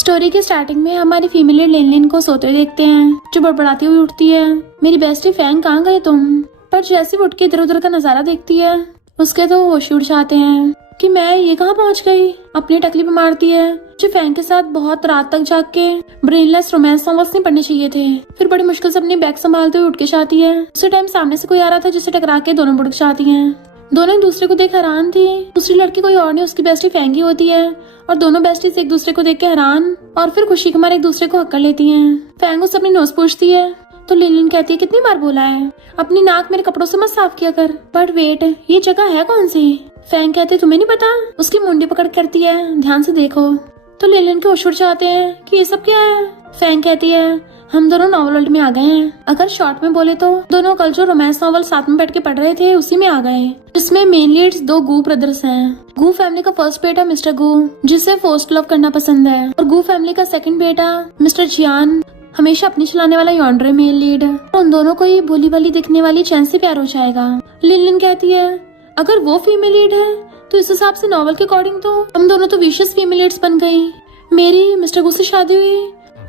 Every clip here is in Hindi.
स्टोरी के स्टार्टिंग में हमारी फीमेल लीड लेन को सोते हुए देखते हैं, जो बड़बड़ाती हुई उठती है, मेरी बेस्टी फैंग कहाँ गए तुम। पर जैसे उठ के इधर उधर का नजारा देखती है, उसके तो होश उड़ जाते हैं कि मैं ये कहाँ पहुँच गई। अपनी टकली पे मारती है, जो फैंग के साथ बहुत रात तक जाग के ब्रेनलेस रोमांस नॉवेल्स नहीं पढ़ने चाहिए थे। फिर बड़ी मुश्किल से अपनी बैग संभालते हुए उठ के जाती है। उसी टाइम सामने से कोई आ रहा था, जिसे टकरा के दोनों बुड़क जाती हैं। दोनों एक दूसरे को देख हैरान थी। दूसरी लड़की कोई और नहीं, उसकी बेस्टी फैंग ही होती है। और दोनों बेस्टीज एक दूसरे को देख के हैरान और फिर खुशी के मारे एक दूसरे को हक कर लेती हैं। फैंग उससे अपनी नोज पूछती है, तो लिलिन कहती है कितनी बार बोला है अपनी नाक मेरे कपड़ों से मत साफ किया कर। बट वेट, ये जगह है कौन सी। फैंग कहते तुम्हें नहीं पता। उसकी मुंडी पकड़ करती है, ध्यान से देखो। तो लिलिन के होश उड़ जाते हैं कि ये सब क्या है। फैंग कहती है हम दोनों नॉवल वर्ल्ड में आ गए हैं। अगर शॉर्ट में बोले तो दोनों कल जो रोमांस नॉवल साथ में बैठ के पढ़ रहे थे, उसी में आ गए। जिसमें मेन लीड्स दो गू ब्रदर्स हैं। गू फैमिली का फर्स्ट बेटा मिस्टर गू, जिसे फोर्स्ड लव करना पसंद है, और गू फैमिली का सेकंड बेटा मिस्टर जियान, हमेशा अपनी चलाने वाला यॉन्ड्रे मेल लीड। उन दोनों को ये भोली भाली दिखने वाली चैन से प्यार हो जाएगा। लिलिन कहती है अगर वो फीमेल लीड है तो इस हिसाब से नॉवल के अकॉर्डिंग तो हम दोनों तो विशियस फीमेल लीड्स बन गई। मेरी मिस्टर गू से शादी हुई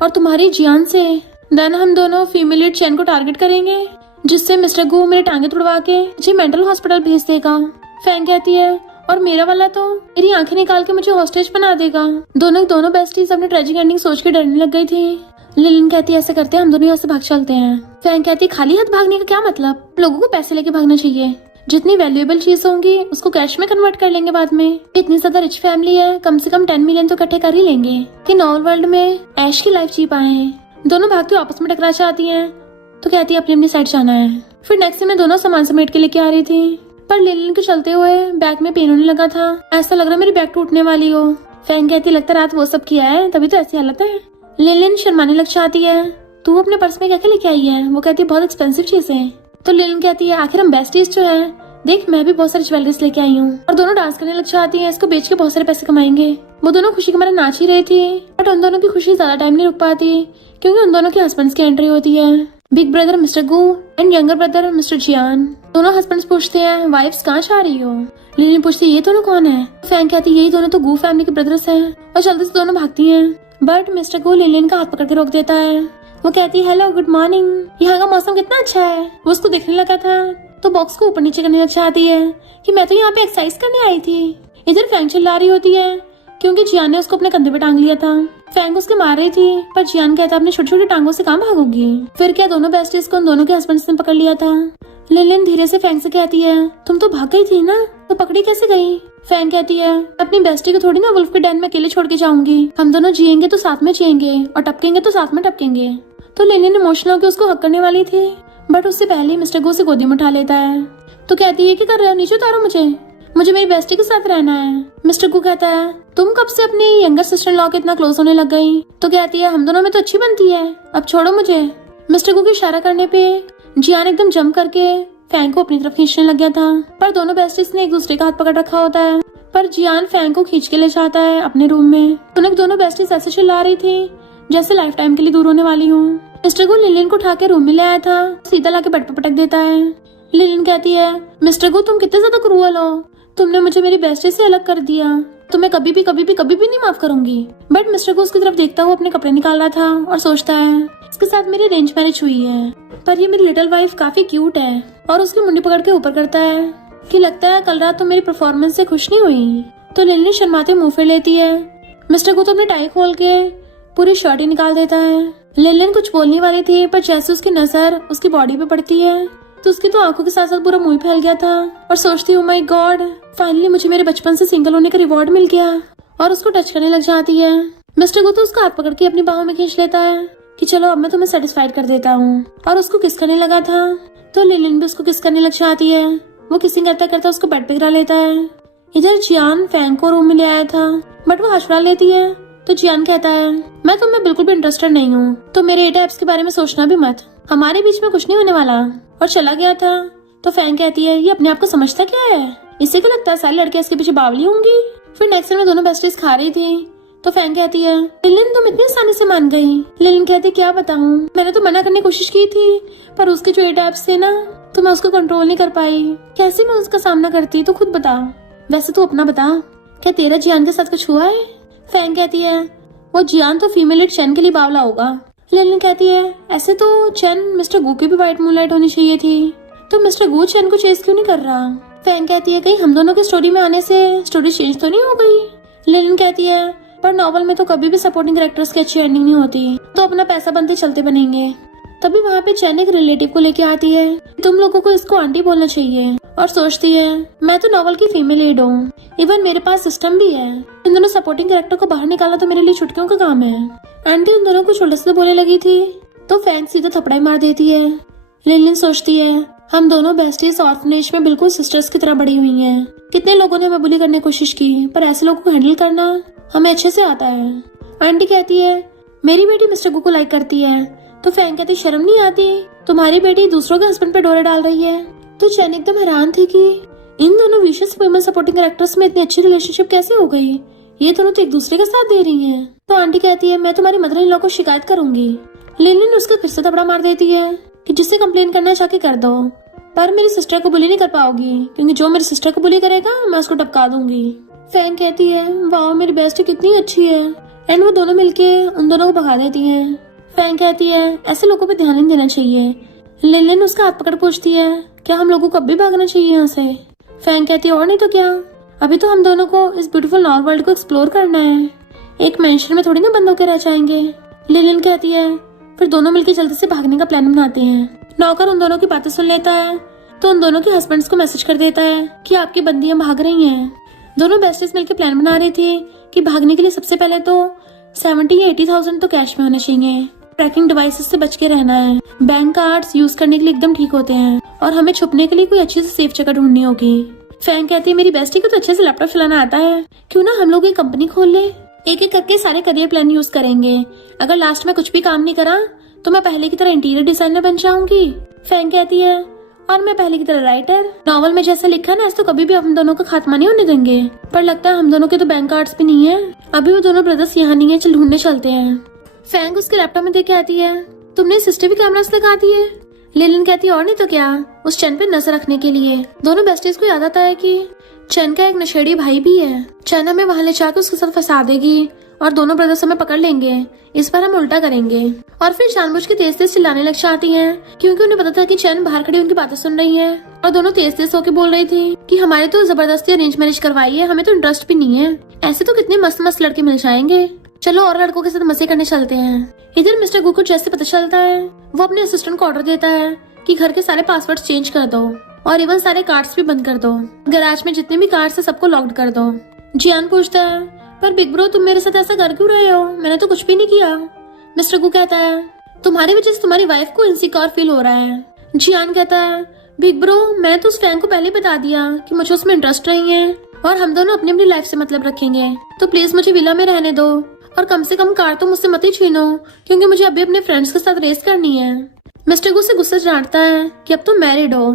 और तुम्हारी जियान से। देन हम दोनों फीमेल लीड चैन को टारगेट करेंगे, जिससे मिस्टर गू मेरे टांगे तोड़वा के मुझे मेंटल हॉस्पिटल भेज देगा। फैंग कहती है और मेरा वाला तो मेरी आंखें निकाल के मुझे हॉस्टेज बना देगा। दोनों बेस्टीज अपनी ट्रेजिक एंडिंग सोच के डरने लग गई थी। लिलिन कहती है ऐसे करते हैं हम दोनों यहाँ से भाग चलते हैं। फैंग कहती है खाली हाथ भागने का क्या मतलब, लोगों को पैसे लेके भागना चाहिए। जितनी वैल्यूएबल चीज होंगी उसको कैश में कन्वर्ट कर लेंगे बाद में। इतनी ज्यादा रिच फैमिली है, कम से कम 10 मिलियन तो इकट्ठे कर ही लेंगे कि नॉवल वर्ल्ड में ऐश की लाइफ जी पाए हैं। दोनों भागते आपस में टकरा जाती हैं, तो कहती है अपनी अपनी साइड जाना है। फिर नेक्स्ट सीन में दोनों सामान समेट के लेके आ रही थी, पर लिलिन के चलते हुए बैग में पेन होने लगा था। ऐसा लग रहा मेरी बैग टूटने वाली हो। फैंग कहती लगता रात वो सब किया है, तभी तो ऐसी हालत है। लिलिन शर्माने लग जाती है, तू अपने पर्स में क्या लेके आई है। वो कहती है बहुत एक्सपेंसिव चीज है। तो लिलिन कहती है आखिर हम बेस्टीज जो है, देख मैं भी बहुत सारी ज्वेलरीज लेके आई हूँ। और दोनों डांस करने लग जाती हैं, इसको बेच के बहुत सारे पैसे कमाएंगे। वो दोनों खुशी के मारे नाच ही रही थी, बट उन दोनों की खुशी ज्यादा टाइम नहीं रुक पाती, क्योंकि उन दोनों के हस्बैंड्स की एंट्री होती है। Big brother mister Gu and younger brother mister Jian. दोनों हस्बैंड्स पूछते हैं वाइफ्स कहाँ जा रही हो। लिलिन पूछती है ये दोनों कौन है। फैंग कहती यही दोनों तो गू फैमिली के ब्रदर्स हैं, और जल्दी से दोनों भागती हैं। बट मिस्टर गू लिलिन का हाथ पकड़ के रोक देता है। वो कहती है हेलो गुड मॉर्निंग, यहाँ का मौसम कितना अच्छा है। वो उसको देखने लगा था तो बॉक्स को ऊपर नीचे करने लग जाती है कि मैं तो यहाँ पे एक्सरसाइज करने आई थी। इधर फैंग चिल्ला रही होती है क्योंकि जियान ने उसको अपने कंधे पे टांग लिया था। फैंग उसके मार रही थी, पर जियान कहता अपनी छोटी छोटी टांगों से कहाँ भागोगी। फिर क्या दोनों बेस्टीज को उन दोनों के हस्बैंड्स ने पकड़ लिया था। लिलिन धीरे से फैंग से कहती है तुम तो भाग गई थी ना, तो पकड़ी कैसे गई। फैंग कहती है अपनी बेस्टी को थोड़ी ना वुल्फ के डैन में अकेले छोड़ के जाऊंगी। हम दोनों जिएंगे तो साथ में जिएंगे और टपकेंगे तो साथ में टपकेंगे। तो लिलिन इमोशनल होकर उसको हक करने वाली थी, बट उससे पहले मिस्टर गो से गोदी में उठा लेता है। तो कहती है कि कर रहे हो, नीचे उतारो मुझे मेरी बेस्टी के साथ रहना है। मिस्टर गू कहता है तुम कब से अपनी यंगर सिस्टर लॉ के इतना क्लोज होने लग गई। तो कहती है हम दोनों में तो अच्छी बनती है, अब छोड़ो मुझे। मिस्टर गू के इशारा करने पे जियान एकदम जंप करके फैंग को अपनी तरफ खींचने लग गया था, पर दोनों बेस्टीज ने एक दूसरे का हाथ पकड़ रखा होता है। पर जियान फैंग को खींच के ले जाता है अपने रूम में। दोनों बेस्टीज ऐसे चिल्ला रही थी जैसे लाइफ टाइम के लिए दूर होने वाली हूँ। मिस्टर गू लिलिन को उठा के रूम में ले आया था, सीधा लाके बेड पर पटक देता है। लिलिन कहती है मिस्टर गू तुम कितने ज्यादा क्रूअल हो, तुमने मुझे मेरी बेस्टी से अलग कर दिया, तुम्हें कभी भी नहीं माफ करूंगी। बट मिस्टर गू उसकी तरफ देखता हुआ अपने कपड़े निकाल रहा था और सोचता है इसके साथ मेरी अरेंज मैरिज हुई है, पर ये मेरी लिटिल वाइफ काफी क्यूट है। और उसकी मुंडी पकड़ के ऊपर करता है कि लगता है कल रात तुम मेरी परफॉर्मेंस से खुश नहीं हुई। तो लिलिन शर्माते मुंह फेर लेती है। मिस्टर गू तो अपनी टाई खोल के पूरी शर्ट ही निकाल देता है। लिलिन कुछ बोलने वाली थी, पर जैसे उसकी नजर उसकी बॉडी पे पड़ती है तो उसकी तो आंखों के साथ साथ पूरा मुंह फैल गया था, और सोचती हूँ माय गॉड फाइनली मुझे मेरे बचपन से सिंगल होने का रिवॉर्ड मिल गया। और उसको टच करने लग जाती है। मिस्टर गो तो उसका हाथ पकड़ के अपनी बाहों में खींच लेता है कि चलो अब मैं तुम्हें सेटिस्फाइड कर देता हूँ, और उसको किस करने लगा था। तो लिलिन भी उसको किस करने लग जाती है। वो किसिंग करता करता उसको बेड पे गिरा लेता है। इधर जियान फैंग को रूम में ले आया था, बट वो हंसड़ा लेती है। तो जियान कहता है मैं तुम्हें बिल्कुल भी इंटरेस्टेड नहीं हूँ, तो मेरे एप्स के बारे में सोचना भी मत, हमारे बीच में कुछ नहीं होने वाला। और चला गया था। तो फैंग कहती है ये अपने आप को समझता क्या है, इसी को लगता है सारी लड़कियां इसके पीछे बावली होंगी। फिर नेक्स्ट में दोनों बेस्टीज खा रही थी, तो फैंग कहती है लिलिन तुम इतनी आसानी से मान गई। लिलिन कहती क्या बताऊं, मैंने तो मना करने की कोशिश की थी, पर उसके जो एप्स थे ना तो मैं उसको कंट्रोल नहीं कर पाई। कैसे मैं उसका सामना करती, तो खुद बता। वैसे तू अपना बता, क्या तेरा जियान के साथ कुछ हुआ है। फैंग कहती है वो जियान तो फीमेल लीड चैन के लिए बावला होगा। लिलिन कहती है ऐसे तो चैन मिस्टर गू की भी वाइट मूनलाइट होनी चाहिए थी, तो मिस्टर गू चैन को चेस क्यों नहीं कर रहा। फैंग कहती है कहीं हम दोनों की स्टोरी में आने से स्टोरी चेंज तो नहीं हो गई। लिलिन कहती है पर नॉवल में तो कभी भी सपोर्टिंग कैरेक्टर्स की अच्छी एंडिंग नहीं होती, तो अपना पैसा बनते चलते बनेंगे। तभी वहाँ पे चैन एक रिलेटिव को लेके आती है, तुम लोगों को इसको आंटी बोलना चाहिए, और सोचती है मैं तो नॉवल की फीमेल लीड हूँ, इवन मेरे पास सिस्टम भी है, इन दोनों सपोर्टिंग कैरेक्टर को बाहर निकालना तो मेरे लिए चुटकियों का काम है। आंटी उन दोनों को उल्टा से बोलने लगी थी तो फैंग सीधा थपड़ाई मार देती है। लिलिन सोचती है हम दोनों बेस्टीज ऑर्फनेज में बिल्कुल सिस्टर्स की तरह बड़ी हुई हैं। कितने लोगों ने हमें बुली करने की कोशिश की, पर ऐसे लोगों को हैंडल करना हमें अच्छे से आता है। आंटी कहती है मेरी बेटी मिस्टर गू को लाइक करती है, तो फैंग कहती शर्म नहीं आती, तुम्हारी बेटी दूसरों के हस्बैंड पे डोरे डाल रही है। तो चैन एकदम हैरान थी कि इन दोनों विशेष वुमेन सपोर्टिंग कैरेक्टर्स में इतनी अच्छी रिलेशनशिप कैसे हो गई, ये दोनों तो एक दूसरे का साथ दे रही हैं। तो आंटी कहती है मैं तुम्हारी मदर इन लॉ को शिकायत करूंगी। लिलिन उसका फिर से थपड़ा मार देती है कि जिससे कंप्लेन करना चाह के कर दो, पर मेरी सिस्टर को बुली नहीं कर पाओगी, क्योंकि जो मेरी सिस्टर को बुली करेगा मैं उसको टपका दूंगी। फैंग कहती है वाह मेरी बेस्टी कितनी अच्छी है, एंड वो दोनों मिलके उन दोनों को भगा देती हैं। फैंग कहती है ऐसे लोगों पे ध्यान नहीं देना चाहिए। लिलिन उसका हाथ पकड़ पूछती है क्या हम लोगों को अब भी भागना चाहिए यहाँ से। फैंग कहती है और नहीं तो क्या, अभी तो हम दोनों को इस ब्यूटीफुल नॉर्थ वर्ल्ड को एक्सप्लोर करना है, एक मेंशन में थोड़ी ना बंद होकर रह जाएंगे। लिलिन कहती है फिर दोनों मिलकर जल्दी से भागने का प्लान बनाते हैं। नौकर उन दोनों की बातें सुन लेता है तो उन दोनों के हस्बैंड्स को मैसेज कर देता है कि आपकी बंदियां भाग रही हैं। दोनों बेस्टीज मिलकर प्लान बना रही थी कि भागने के लिए सबसे पहले तो 70 या 80,000 तो कैश में होने चाहिए। ट्रैकिंग डिवाइसेस से बच के रहना है। बैंक कार्ड्स यूज करने के लिए एकदम ठीक होते हैं, और हमें छुपने के लिए कोई अच्छी से सेफ जगह ढूंढनी होगी। फैंग कहती है मेरी बेस्टी को तो अच्छे से लैपटॉप चलाना आता है, क्यों ना हम लोग एक कंपनी खोल ले, एक एक करके सारे करियर प्लान यूज करेंगे। अगर लास्ट में कुछ भी काम नहीं करा तो मैं पहले की तरह इंटीरियर डिजाइनर बन जाऊंगी। फैंग कहती है और मैं पहले की तरह राइटर, नॉवल में जैसा लिखा ना ऐसा तो कभी भी हम दोनों का खात्मा नहीं होने देंगे। पर लगता है हम दोनों के तो बैंक कार्ड्स भी नहीं है, अभी वो दोनों ब्रदर्स यहाँ नहीं है, चल ढूंढने चलते हैं। फैंग उसके लैपटॉप में देख के आती है तुमने सिस्टम कैमरास लगा दिए। लिलिन कहती है और नहीं तो क्या, उस चैन पे नजर रखने के लिए। दोनों बेस्टीज को याद आता है कि चैन का एक नशेड़ी भाई भी है, चैन हमें वहां ले जाकर उसके साथ फंसा देगी और दोनों ब्रदर्स हमें पकड़ लेंगे। इस बार हम उल्टा करेंगे। और फिर जानबूझ के तेज तेज चिल्लाने लग जाती हैं, क्योंकि उन्हें पता था कि चैन बाहर खड़ी उनकी बातें सुन रही है, और दोनों तेज तेज होकर बोल रही थी कि हमारे तो जबरदस्ती अरेंज मैरिज करवाई है, हमें तो इंटरेस्ट भी नहीं है, ऐसे तो कितने मस्त मस्त लड़के मिल जाएंगे, चलो और लड़कों के साथ मजे करने चलते हैं। इधर मिस्टर गू को जैसे पता चलता है वो अपने असिस्टेंट को ऑर्डर देता है कि घर के सारे पासवर्ड चेंज कर दो और इवन सारे कार्ड्स भी बंद कर दो, गैराज में जितने भी कार्ड्स है सबको लॉक्ड कर दो। जियान पूछता है पर बिग ब्रो तुम मेरे साथ ऐसा कर क्यों रहे हो, मैंने तो कुछ भी नहीं किया। मिस्टर गू कहता है तुम्हारी वजह से तुम्हारी वाइफ को इनसिक्योर फील हो रहा है। जियान कहता है बिग ब्रो मैंने तो उस फैंग को पहले बता दिया कि मुझे उसमें इंटरेस्ट नहीं है और हम दोनों अपनी अपनी लाइफ से मतलब रखेंगे, तो प्लीज मुझे विला में रहने दो और कम से कम कार तो मुझसे मत ही छीनो, क्योंकि मुझे अभी अपने फ्रेंड्स के साथ रेस करनी है। मिस्टर गू से गुस्सा जानता है कि अब तुम मैरिड हो,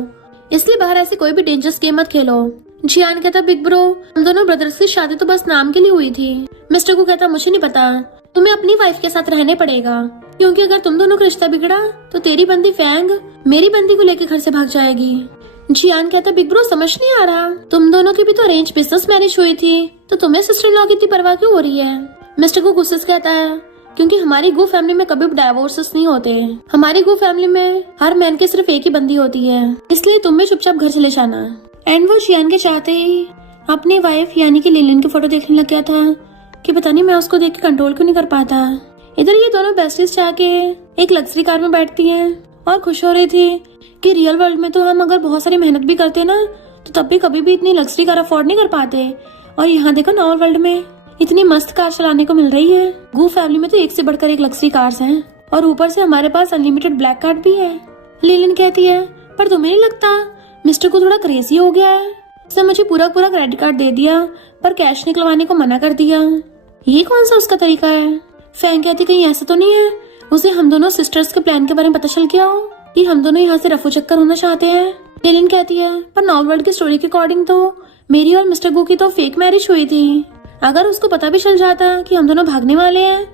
इसलिए बाहर ऐसी कोई भी डेंजरस गेम मत खेलो। जियान कहता बिग ब्रो हम दोनों ब्रदर्स की शादी तो बस नाम के लिए हुई थी। मिस्टर गू कहता मुझे नहीं पता, तुम्हें अपनी वाइफ के साथ रहने पड़ेगा, क्योंकि अगर तुम दोनों का रिश्ता बिगड़ा तो तेरी बंदी फैंग मेरी बंदी को लेकर घर से भाग जाएगी। जियान कहता बिग ब्रो समझ नहीं आ रहा, तुम दोनों की भी तो अरेंज बिजनेस मैरिज हुई थी, तो तुम्हें सिस्टर इन लॉ की इतनी परवाह क्यों हो रही है। मिस्टर गू गुस्से से कहता है क्योंकि हमारी गू फैमिली में कभी डाइवोर्सेस नहीं होते, हमारी गू फैमिली में हर मैन के सिर्फ एक ही बंदी होती है, इसलिए तुम भी चुपचाप घर चले जाना। एंड वो जियान के चाहते ही अपनी वाइफ यानी कि लिलिन की फोटो देखने लग गया था कि पता नहीं मैं उसको देख के कंट्रोल क्यों नहीं कर पाता। इधर ये दोनों बेस्टीज जाके एक लग्जरी कार में बैठती हैं और खुश हो रही थी कि रियल वर्ल्ड में तो हम अगर बहुत सारी मेहनत भी करते ना तो तब भी कभी भी इतनी लग्जरी कार अफोर्ड नहीं कर पाते, और यहाँ देखो नॉर्थ वर्ल्ड में इतनी मस्त कार चलाने को मिल रही है। गू फैमिली में तो एक से बढ़कर एक लग्जरी कार्स हैं, और ऊपर से हमारे पास अनलिमिटेड ब्लैक कार्ड भी है। लिलिन कहती है पर तुम्हें नहीं लगता मिस्टर को थोड़ा क्रेजी हो गया है, उसने मुझे पूरा पूरा क्रेडिट कार्ड दे दिया पर कैश निकलवाने को मना कर दिया, ये कौन सा उसका तरीका है। फैंग कहती कहीं ऐसा तो नहीं है उसे हम दोनों सिस्टर्स के प्लान के बारे में पता चल गया हो कि हम दोनों यहाँ से रफू चक्कर होना चाहते हैं। लिलिन कहती है पर नॉर्थ वर्ल्ड की स्टोरी के अकॉर्डिंग तो मेरी और मिस्टर गू की तो फेक मैरिज हुई थी, अगर उसको पता भी चल जाता कि हम दोनों भागने वाले हैं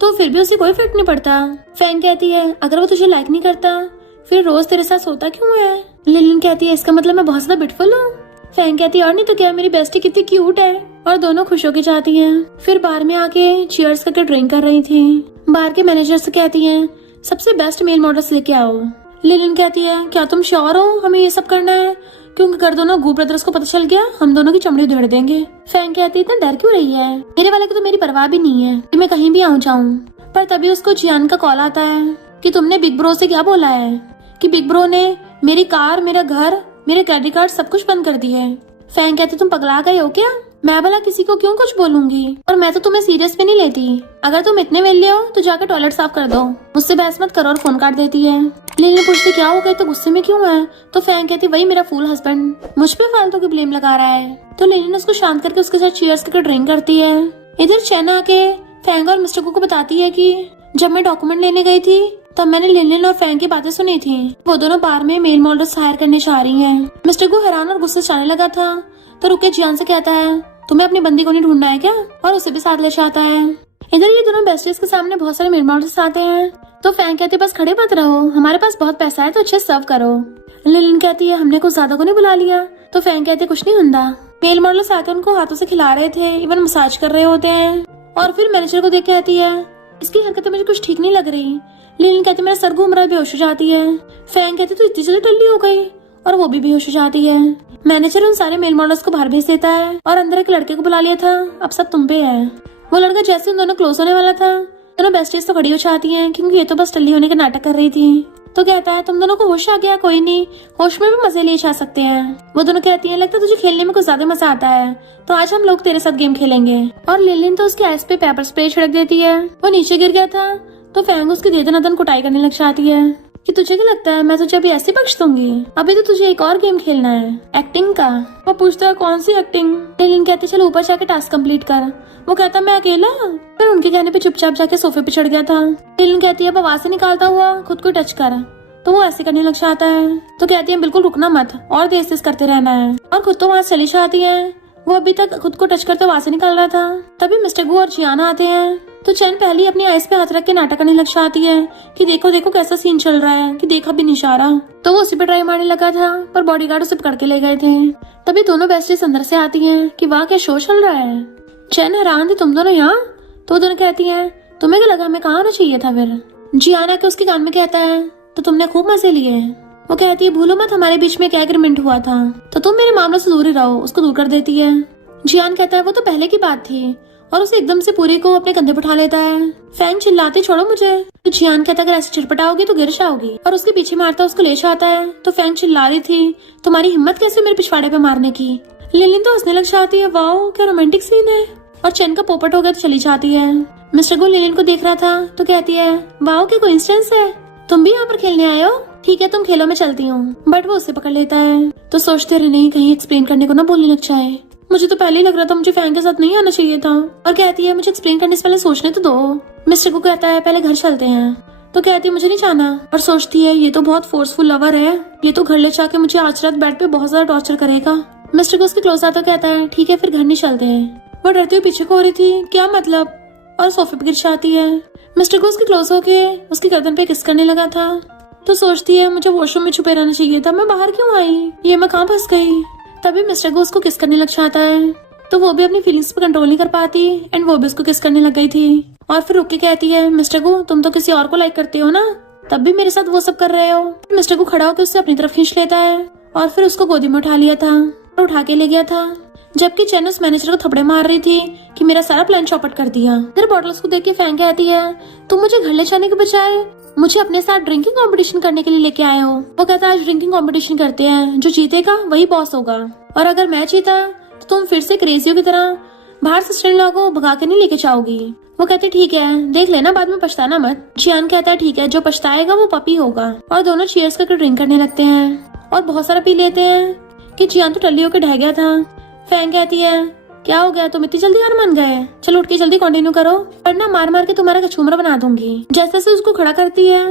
तो फिर भी उसे कोई फर्क नहीं पड़ता। फैंग कहती है अगर वो तुझे लाइक नहीं करता फिर रोज तेरे साथ सोता क्यों है। लिलिन कहती है इसका मतलब मैं बहुत ज्यादा ब्यूटीफुल हूँ। फैंग कहती है और नहीं तो क्या, मेरी बेस्टी कितनी क्यूट है। और दोनों खुश होके जाती हैं। फिर बार में आके चीयर्स करके ड्रिंक कर रही थी। बार के मैनेजर से कहती हैं सबसे बेस्ट मेल मॉडल्स लेके आओ। लिलिन कहती है क्या तुम श्योर हो हमें ये सब करना है, क्योंकि कर दोनों गू ब्रदर्स को पता चल गया हम दोनों की चमड़ी उधेड़ देंगे। फैंग कहती है इतना डर क्यों रही है, मेरे वाले को तो मेरी परवाह भी नहीं है कि मैं कहीं भी आऊँ जाऊँ। पर तभी उसको जियान का कॉल आता है कि तुमने बिग ब्रो से क्या बोला है कि बिग ब्रो ने मेरी कार, मेरा घर, मेरे क्रेडिट कार्ड सब कुछ बंद कर दिए। फैंग कहती तुम पगला गए हो क्या, मैं भला किसी को क्यों कुछ बोलूंगी, और मैं तो तुम्हें सीरियस में नहीं लेती। अगर तुम इतने वेले हो तो जाकर टॉयलेट साफ कर दो, मुझसे बहस मत करो, और फोन काट देती है। लिली पूछती क्या हो गई, तो गुस्से में क्यों है। तो फैंग कहती वही मेरा फूल हस्बैंड मुझ पे फालतू की ब्लेम लगा रहा है। तो लिली उसको शांत करके उसके साथ चीयर्स करके ड्रिंक करती है। इधर चैन आके फैंग और मिस्टर को बताती है कि जब मैं डॉक्यूमेंट लेने गई थी तब मैंने लिलिन और फैंग की बातें सुनी थी, वो दोनों बार में मेल मॉडल्स हायर करने जा रही हैं। मिस्टर को हैरान और गुस्से से आने लगा था तो रुके जियान से कहता है तुम्हें अपनी बंदी को नहीं ढूंढना है क्या, और उसे भी साथ ले जाता है। इधर ये दोनों बेस्टीज के सामने बहुत सारे मेल मॉडल्स आते हैं। तो फैंग कहती बस खड़े मत रहो, हमारे पास बहुत पैसा है तो अच्छे सर्व करो। लिलिन कहती है हमने कुछ ज्यादा को नहीं बुला लिया। तो फैंग कहती कुछ नहीं होता। मेल मॉडल्स आकर उनको हाथों से खिला रहे थे, इवन मसाज कर रहे होते हैं। और फिर मैनेजर को देख कहती है इसकी हरकतें मुझे कुछ ठीक नहीं लग रही। लिलिन कहती मेरा सर घूम रहा है, बेहोश हो जाती है। फैंग कहती तू इतनी जल्दी टल्ली हो गई, और वो भी बेहोश हो जाती है। मैनेजर उन सारे मेल मॉडल्स को बाहर भेज देता है और अंदर एक लड़के को बुला लिया था, अब सब तुम पे है। वो लड़का जैसे उन दोनों क्लोज होने वाला था दोनों बेस्टीज तो खड़ी हो जाती हैं, क्योंकि ये तो बस टल्ली होने का नाटक कर रही थी। तो कहता है तुम दोनों को होश आ गया, कोई नहीं, होश में भी मजे ले जा सकते हैं। वो दोनों कहती हैं लगता है तुझे खेलने में कुछ ज्यादा मजा आता है, तो आज हम लोग तेरे साथ गेम खेलेंगे। और लिलिन तो उसके आइस पे पेपर स्प्रे छिड़क देती है। वो नीचे गिर गया था तो फैंग उसकी दे दनादन कुटाई करने लग जाती है कि तुझे क्या लगता है मैं तुझे अभी ऐसे बख्श दूंगी, अभी तो तुझे एक और गेम खेलना है एक्टिंग का। वो पूछता है कौन सी एक्टिंग। लिलिन कहते चलो ऊपर जाके टास्क कंप्लीट कर। वो कहता मैं अकेला, फिर उनके कहने पे चुपचाप जाके सोफे पे चढ़ गया था। लिलिन कहती है अब आवाज से निकालता हुआ खुद को टच कर, तो वो ऐसे करने लग जाता है। तो कहती है बिल्कुल रुकना मत और देर से करते रहना है, और खुद तो वहाँ चली जाती है। वो अभी तक खुद को टच करते वहां से निकल रहा था, तभी मिस्टर गू और जियाना आते हैं। तो चैन पहले अपनी आइस पे हाथ रख के नाटक करने लग जाती है कि देखो देखो कैसा सीन चल रहा है, कि देखा भी नहीं जा रहा। तो वो उसी पे ट्राई मारने लगा था, पर बॉडीगार्ड उसे पकड़ के ले गए थे। तभी दोनों बेस्टीज अंदर से आती हैं कि वाह क्या शो चल रहा है। चैन हैरान थी तुम दोनों यहाँ। तो दोनों कहती है तुम्हें क्या लगा हमें कहाँ आना चाहिए था। फिर जियाना के उसके कान में कहता है तो तुमने खूब मजे लिए। वो कहती है भूलो मत हमारे बीच में क्या एग्रीमेंट हुआ था, तो तुम मेरे मामले से दूर ही रहो। उसको दूर कर देती है। जियान कहता है वो तो पहले की बात थी, और उसे एकदम से पूरी को अपने कंधे पर उठा लेता है। फैंग चिल्लाती छोड़ो मुझे। तो जियान कहता अगर ऐसे चिटपटाओगी तो गिर जाओगी, और उसके पीछे मारता उसको ले जाता है। तो फैंग चिल्ला रही थी तुम्हारी हिम्मत कैसे मेरे पिछवाड़े पे मारने की। लिलिन तो हंसने लग जाती है वाओ क्या रोमांटिक सीन है, और चैन का पोपट हो गया तो चली जाती है। मिस्टर गो लिलिन को देख रहा था तो कहती है वाओ क्या कोइंसिडेंस है, तुम भी यहाँ पर खेलने आए हो, ठीक है तुम खेलो मैं चलती हूँ। बट वो उसे पकड़ लेता है। तो सोचते रहे नहीं कहीं एक्सप्लेन करने को ना बोलने लग जाए, मुझे तो पहले ही लग रहा था मुझे फैंग के साथ नहीं आना चाहिए था। और कहती है मुझे एक्सप्लेन करने से पहले सोचने तो दो। मिस्टर को कहता है पहले घर चलते हैं। तो कहती है मुझे नहीं जाना, और सोचती है ये तो बहुत फोर्सफुल लवर है, ये तो घर ले जाके मुझे आज रात बेड पे बहुत ज्यादा टॉर्चर करेगा। मिस्टर को उसके क्लोज आता कहता है ठीक है फिर घर नहीं चलते हैं। वो डरती हुई पीछे को हो रही थी क्या मतलब, और सोफे पे गिर जाती है। मिस्टर को उसके क्लोज होके उसकी गर्दन पे किस करने लगा था। तो सोचती है मुझे वॉशरूम में छुपे रहना चाहिए था, मैं बाहर क्यों आई, ये मैं कहाँ फंस गई। तभी मिस्टर को उसको किस करने लग जाता है। तो वो भी अपनी फीलिंग्स पे कंट्रोल नहीं कर पाती, एंड वो भी उसको किस करने लग गई थी। और फिर रुक के कहती है मिस्टर को तुम तो किसी और को लाइक करते हो ना, तब भी मेरे साथ वो सब कर रहे हो। मिस्टर को खड़ा होकर उससे अपनी तरफ खींच लेता है, और फिर उसको गोदी में उठा लिया था और उठा के ले गया था। जबकि चैन उस मैनेजर को थपड़े मार रही थी कि मेरा सारा प्लान चौपट कर दिया। इधर बॉटल्स को देख के फैंग कहती है तुम मुझे घर ले जाने के बजाय मुझे अपने साथ ड्रिंकिंग कंपटीशन करने के लिए लेके आए हो। वो कहता है आज ड्रिंकिंग कंपटीशन करते हैं, जो जीतेगा वही बॉस होगा, और अगर मैं जीता तो तुम फिर से क्रेजियों की तरह बाहर सिस्टर इन लॉ को भगा के नहीं लेके जाओगी। वो कहते ठीक है देख लेना बाद में पछताना मत। जियान कहता है ठीक है जो पछताएगा वो पपी होगा। और दोनों चीयर्स करके ड्रिंक करने लगते हैं और बहुत सारा पी लेते हैं कि जियान तो टल्ली होकर ढह गया था। फैंग कहती है क्या हो गया तुम इतनी जल्दी हार मान गए, चलो उठ के जल्दी कंटिन्यू करो वरना मार मार के तुम्हारा कचूमरा बना दूंगी। जैसे से उसको खड़ा करती है,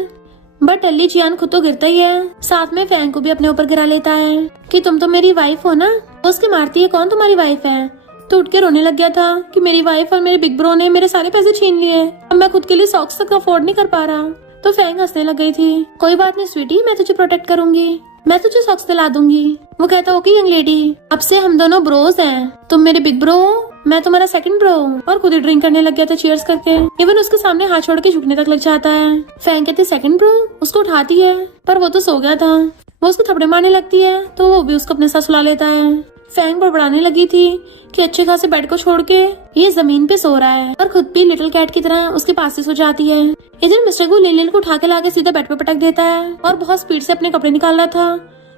बट टल्ली जियान खुद तो गिरता ही है, साथ में फैंग को भी अपने ऊपर गिरा लेता है कि तुम तो मेरी वाइफ हो ना। वो उसके मारती है कौन तुम्हारी वाइफ है। तो उठ के रोने लग गया था कि मेरी वाइफ और मेरे बिग ब्रो ने मेरे सारे पैसे छीन लिए, अब मैं खुद के लिए सॉक्स तक अफोर्ड नहीं कर पा रहा। तो फैंग हंसने लग गई थी। कोई बात नहीं स्वीटी मैं तुझे प्रोटेक्ट करूंगी। मैं तुझे सॉक्स दिला दूंगी। वो कहता ओके यंग लेडी, अब से हम दोनों ब्रोस हैं, तुम मेरे बिग ब्रो हो, मैं तुम्हारा सेकंड ब्रो हूँ। और खुद ही ड्रिंक करने लग गया था चीयर्स करके। इवन उसके सामने हाथ छोड़ के झुकने तक लग जाता है। फैंग कहती सेकंड ब्रो, उसको उठाती है पर वो तो सो गया था। वो उसको थपड़े मारने लगती है तो वो भी उसको अपने साथ सुला लेता है। फैंग बड़बड़ाने लगी थी कि अच्छे खासे बेड को छोड़ के ये जमीन पे सो रहा है और खुद भी लिटिल कैट की तरह उसके पास से सो जाती है। इधर मिस्टर गू लिन को उठा के लाके सीधा बेड पे पटक देता है और बहुत स्पीड से अपने कपड़े निकाल रहा था।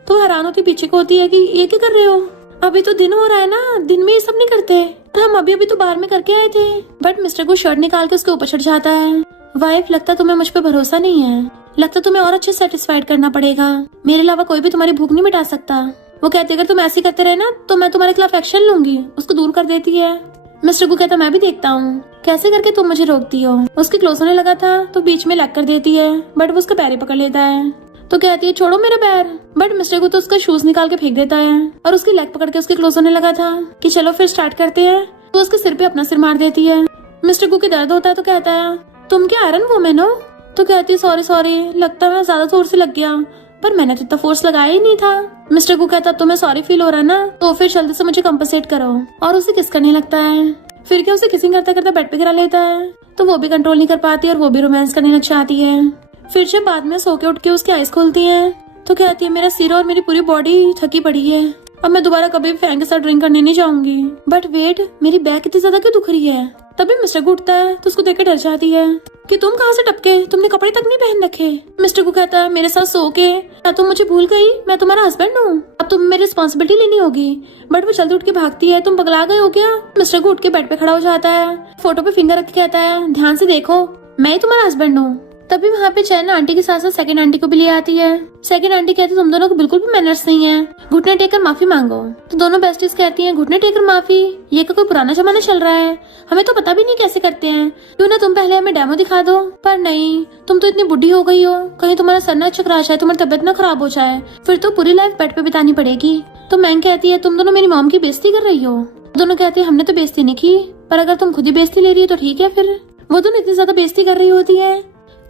तो हैरान होती पीछे को होती है कि ये क्या कर रहे हो, अभी तो दिन हो रहा है ना, दिन में ये सब नहीं करते, हम अभी अभी तो बाहर में करके आए थे। बट मिस्टर गू शर्ट निकाल के उसके ऊपर चढ़ जाता है। वाइफ, लगता तुम्हें मुझ पे भरोसा नहीं है, लगता तुम्हें और अच्छे सेटिस्फाइड करना पड़ेगा, मेरे अलावा कोई भी तुम्हारी भूख नहीं मिटा सकता। वो कहती है अगर तुम ऐसे करते रहे ना तो मैं तुम्हारे खिलाफ एक्शन लूंगी। उसको दूर कर देती है। मिस्टर गू कहता मैं भी देखता हूँ कैसे करके तुम मुझे रोकती हो। उसके क्लोज होने लगा था तो बीच में लग कर देती है बट वो उसका पैर ही पकड़ लेता है। तो कहती है छोड़ो मेरा पैर, बट मिस्टर गू तो उसका शूज निकाल के फेंक देता है और उसकी लेग पकड़ के उसके क्लोज होने लगा था कि चलो फिर स्टार्ट करते हैं। तो उसके सिर पे अपना सिर मार देती है। मिस्टर गू के दर्द होता है तो कहता है तुम क्या आयरन वुमेन हो। तो कहती है सॉरी, लगता है मैं ज्यादा जोर से लग गया, पर मैंने तो इतना फोर्स लगाया ही नहीं था। मिस्टर गू कहता तुम्हें सॉरी फील हो रहा है ना, तो फिर जल्दी से मुझे कंपनसेट करो। और उसे किस करने लगता है। फिर क्या उसे किसिंग करता करता बेड पे गिरा लेता है। तो वो भी कंट्रोल नहीं कर पाती और वो भी रोमांस करने लग जाती है। फिर जब बाद में सो के उठ के उसकी आईज खोलती है तो कहती है मेरा सिर और मेरी पूरी बॉडी थकी पड़ी है, अब मैं दोबारा कभी भी फैंग के साथ ड्रिंक करने नहीं जाऊंगी। बट वेट, मेरी बैक इतनी ज्यादा क्यों दुख रही है। तभी मिस्टर गू उठता है तो उसको देख के डर जाती है कि तुम कहाँ से टपके, तुमने कपड़े तक नहीं पहन रखे। मिस्टर गू कहता है मेरे साथ सो के क्या तुम मुझे भूल गई, मैं तुम्हारा हस्बैंड हूँ, अब तुम मेरी रिस्पॉन्सिबिलिटी लेनी होगी। बट वो जल्दी उठ के भागती है, तुम पगला गए हो क्या। मिस्टर गू उठ के बेड पे खड़ा हो जाता है, फोटो पे फिंगर रख के कहता है ध्यान से देखो मैं ही तुम्हारा हस्बैंड हूँ। तभी वहाँ पे चैन आंटी के साथ साथ सेकंड आंटी को भी ले आती है। सेकंड आंटी कहती है तुम दोनों को बिल्कुल भी मैनर्स नहीं है, घुटने टेक कर माफी मांगो। तो दोनों बेस्टीज कहती हैं घुटने टेक कर माफी, ये कोई पुराना जमाना चल रहा है, हमें तो पता भी नहीं कैसे करते हैं, क्यों ना तुम पहले हमें डेमो दिखा दो। पर नहीं, तुम तो इतनी बुढ़ी हो गई हो, कहीं तुम्हारा सर न चकरा जाए, तुम्हारी तबियत न खराब हो जाए, फिर तो पूरी लाइफ बेड पे बितानी पड़ेगी। तो मैंग कहती है तुम दोनों मेरी मॉम की बेइज्जती कर रही हो। दोनों कहते हैं हमने तो बेइज्जती नहीं की, पर अगर तुम खुद ही बेइज्जती ले रही हो तो ठीक है। फिर वो दोनों इतनी ज्यादा बेइज्जती कर रही होती है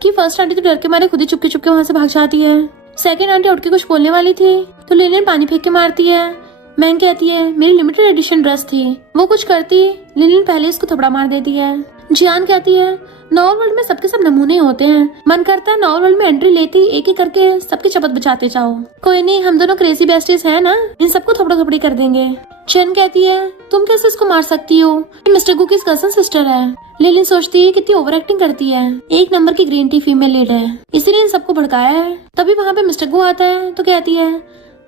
कि फर्स्ट आंटी तो डर के मारे खुद ही चुपके चुपके वहाँ से भाग जाती है। सेकंड आंटी उठ के कुछ बोलने वाली थी तो लिलियन पानी फेंक के मारती है। मैंग कहती है मेरी लिमिटेड एडिशन ड्रेस थी। वो कुछ करती, लिलियन पहले इसको थपड़ा मार देती है। जियान कहती है नॉर्मल वर्ल्ड में सबके सब नमूने होते हैं, मन करता है नॉर्मल वर्ल्ड में एंट्री लेती एक एक करके सबकी चपत बचाते जाओ। कोई नहीं, हम दोनों क्रेजी बेस्टीज है ना, इन सबको थपड़ा थपड़ी कर देंगे। चेन कहती है तुम कैसे इसको मार सकती हो, मिस्टर गू की कजन सिस्टर है। लिलियन सोचती है कितनी ओवर एक्टिंग करती है, एक नंबर की ग्रीन टी फीमेल लीड है, इसीलिए इन सबको भड़काया है। तभी वहाँ पे मिस्टर गू आता है तो कहती है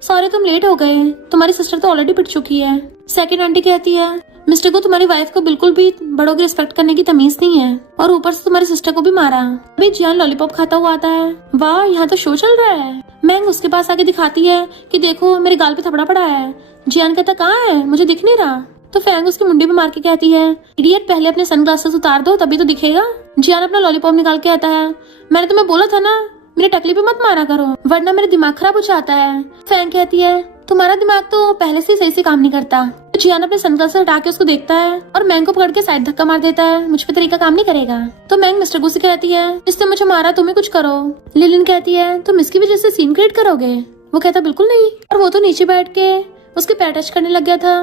सॉरी तुम लेट हो गए, तुम्हारी सिस्टर तो ऑलरेडी पिट चुकी है। सेकंड आंटी कहती है मिस्टर गू तुम्हारी वाइफ को बिल्कुल भी बड़ों की रिस्पेक्ट करने की तमीज नहीं है, और ऊपर से तुम्हारी सिस्टर को भी मारा। अभी जियान लॉलीपॉप खाता हुआ आता है। वाह, यहाँ तो शो चल रहा है। मैंग उसके पास आके दिखाती है कि देखो मेरे गाल पे थपड़ा पड़ा है। जियान कहता कहाँ है, मुझे दिख नहीं रहा। तो फैंग उसकी मुंडी पे मार के कहती है इडियट, पहले अपने सनग्लासेस उतार दो तभी तो दिखेगा। जियान अपना लॉलीपॉप निकाल के आता है मैंने तुम्हें बोला था ना मेरे टकली पे मत मारा करो वरना मेरा दिमाग खराब हो जाता है। फैंग कहती है तुम्हारा दिमाग तो पहले से सही से काम नहीं करता। तो जियान अपने सनग्लासेस हटा के उसको देखता है और मैंग को पकड़ के साइड धक्का मार देता है, मुझ पे तरीका काम नहीं करेगा। तो मैंग मिस्टर गू से कहती है इसने मुझे मारा, तुम ही कुछ करो। लिलियन कहती है तुम इसकी वजह से सीन क्रिएट करोगे। वो कहता बिल्कुल नहीं, और वो तो नीचे बैठ के उसके पैर टच करने लग गया था।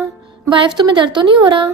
वाइफ तुम्हें दर्द तो नहीं हो रहा।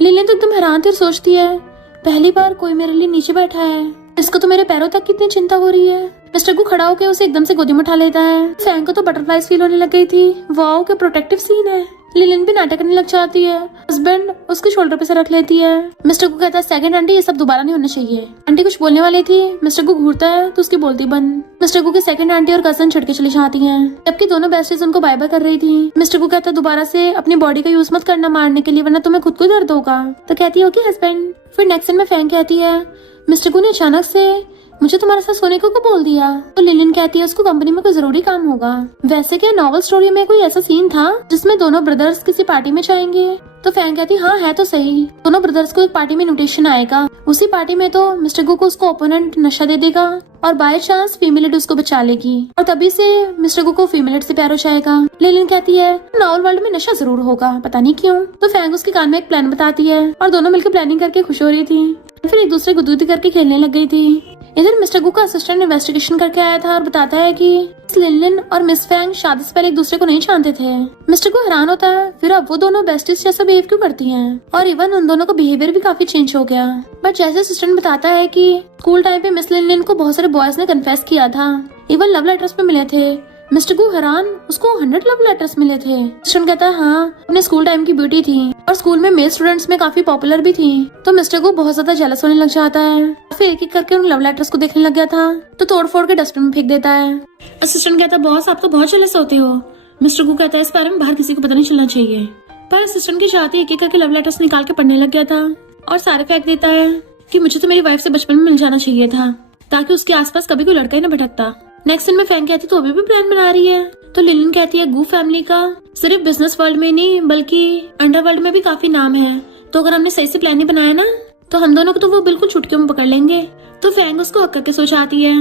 लिलियन तो एकदम हैरान थी और सोचती है पहली बार कोई मेरे लिए नीचे बैठा है, इसको तो मेरे पैरों तक कितनी चिंता हो रही है। मिस्टर गू खड़ा होकर उसे एकदम से गोदी में उठा लेता है। फैंग को तो बटरफ्लाइज फील होने लग गई थी। वाओ, क्या प्रोटेक्टिव सीन है। लिलियन भी नाटक करने लग जाती है, हस्बैंड उसके शोल्डर पे से रख लेती है। मिस्टर गू कहता है सेकंड आंटी ये सब दोबारा नहीं होना चाहिए। आंटी कुछ बोलने वाली थी, मिस्टर गू घूरता है तो उसकी बोलती बंद। मिस्टर गू की सेकंड आंटी और कजन छिड़के चली जाती हैं, जबकि दोनों बेस्टीज उनको बाय बाय कर रही थी। मिस्टर गू कहता है दोबारा से अपनी बॉडी का यूज मत करना मारने के लिए, वरना तुम्हें खुद को दर्द होगा। तो कहती है ओके हस्बैंड। फिर नेक्स्ट सीन में फैंग कहती है मिस्टर गू ने अचानक से मुझे तुम्हारे साथ सोने को बोल दिया। तो लिलियन कहती है उसको कंपनी में कोई जरूरी काम होगा। वैसे क्या नॉवल स्टोरी में कोई ऐसा सीन था जिसमें दोनों ब्रदर्स किसी पार्टी में जाएंगे। तो फैंग कहती हाँ है तो सही, दोनों ब्रदर्स को एक पार्टी में इन्विटेशन आएगा। उसी पार्टी में तो मिस्टर गू को उसको ओपोनेंट नशा दे देगा और बाय चांस फीमेल लीड उसको बचा लेगी, और तभी से मिस्टर गू को फीमेल लीड से प्यार हो जाएगा। लिलियन कहती है नॉवल वर्ल्ड में नशा जरूर होगा, पता नहीं क्यों। तो फैंग उसके कान में एक प्लान बताती है और दोनों मिलकर प्लानिंग करके खुश हो रही थी। फिर एक दूसरे को दूधी करके खेलने लग गई थी। इधर मिस्टर गू का असिस्टेंट इन्वेस्टिगेशन करके आया था और बताता है कि मिस लिनलिन और मिस फैंग शादी से पहले एक दूसरे को नहीं जानते थे। मिस्टर गू हैरान होता है, फिर अब वो दोनों बेस्टीज जैसा बिहेव क्यों करती हैं? और इवन उन दोनों का बिहेवियर भी काफी चेंज हो गया। बट जैसे असिस्टेंट बताता है कि स्कूल टाइम पे मिस लिनलिन को बहुत सारे बॉयज ने कन्फेस किया था, इवन लव लेटर्स पे मिले थे। मिस्टर गू हैरान, उसको 100 लव लेटर्स मिले थे। असिस्टेंट कहता है हाँ, अपने स्कूल टाइम की ब्यूटी थी और स्कूल में मेल स्टूडेंट्स में काफी पॉपुलर भी थी। तो मिस्टर गू बहुत ज्यादा जेलस होने लग जाता है, फिर एक एक करके उन लव लेटर्स को देखने लग गया था, तो तोड़ फोड़ के डस्टबिन में फेंक देता है। असिस्टेंट कहता है बॉस, आप तो बहुत जेलस होते हो। मिस्टर गू कहता है इस बारे में बाहर किसी को पता नहीं चलना चाहिए। पर असिस्टेंट की चाहते एक एक करके लव लेटर्स निकाल के पढ़ने लग गया था और सारे फेंक देता है कि मुझे तो मेरी वाइफ से बचपन में मिल जाना चाहिए था, ताकि उसके आसपास कभी कोई लड़का ही न भटकता। नेक्स्ट दिन में फैंग कहती तो अभी भी प्लान बना रही है। तो लिलिन कहती है गू फैमिली का सिर्फ बिजनेस वर्ल्ड में नहीं बल्कि अंडरवर्ल्ड में भी काफी नाम है, तो अगर हमने सही से प्लान नहीं बनाया ना तो हम दोनों को तो वो बिल्कुल चुटकियों में पकड़ लेंगे। तो फैंग उसको हक करके सो जाती है।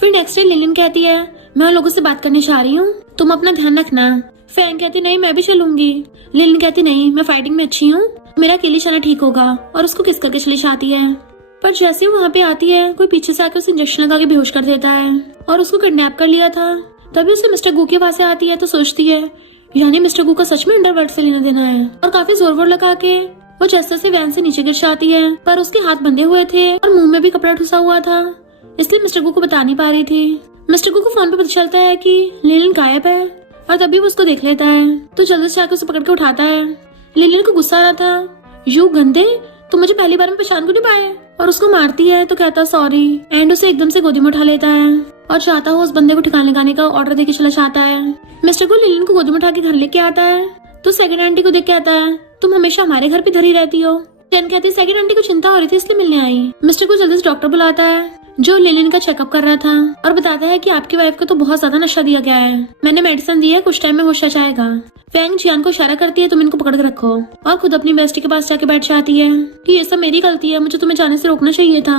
फिर नेक्स्ट डे लिलिन कहती है मैं उन लोगों से बात करने जा रही हूँ, तुम अपना ध्यान रखना। फैंग कहती नहीं मैं भी चलूंगी। लिलिन कहती नहीं, मैं फाइटिंग में अच्छी हूँ, मेरा अकेले जाना ठीक होगा, और उसको किस करके चली जाती है। पर जैसे ही वहाँ पे आती है कोई पीछे से आकर उसे इंजेक्शन लगा के बेहोश कर देता है और उसको किडनैप कर लिया था। तभी उसे मिस्टर गू के पास आती है तो सोचती है यानी मिस्टर गू का सच में अंडरवर्ल्ड से लेना देना है, और काफी जोर वोर लगा के वो जैसे से वैन से नीचे गिर जाती है। पर उसके हाथ बंधे हुए थे और मुंह में भी कपड़ा ठुसा हुआ था, इसलिए मिस्टर गू को बता नहीं पा रही थी। मिस्टर गू को फोन पे पता चलता है कि लिलिन गायब है और तभी वो उसको देख लेता है, तो जल्दी से आकर उसे पकड़ के उठाता है। लिलिन को गुस्सा आ रहा था, यू गंदे, तुम मुझे पहली बार में पहचान को नहीं पाए, और उसको मारती है तो कहता सॉरी, एंड उसे एकदम से गोदी में उठा लेता है और चाहता हो उस बंदे को ठिकाने लगाने का ऑर्डर देके चला जाता है। मिस्टर को लिलिन को गोदी में उठा के घर लेके आता है तो सेकंड आंटी को देख के आता है तुम हमेशा हमारे घर पे धरी रहती हो। जेन कहती है सेकंड आंटी को चिंता हो रही थी इसलिए मिलने आई। मिस्टर को जल्दी से डॉक्टर बुलाता है जो लिलिन का चेकअप कर रहा था और बताता है कि आपकी वाइफ को तो बहुत ज्यादा नशा दिया गया है, मैंने मेडिसिन दी है, कुछ टाइम में होश आ जाएगा। फैंग जियान को इशारा करती है तुम इनको पकड़ के रखो, और खुद अपनी बेस्टी के पास जाके बैठ जाती है कि ये सब मेरी गलती है, मुझे तुम्हें जाने से रोकना चाहिए था,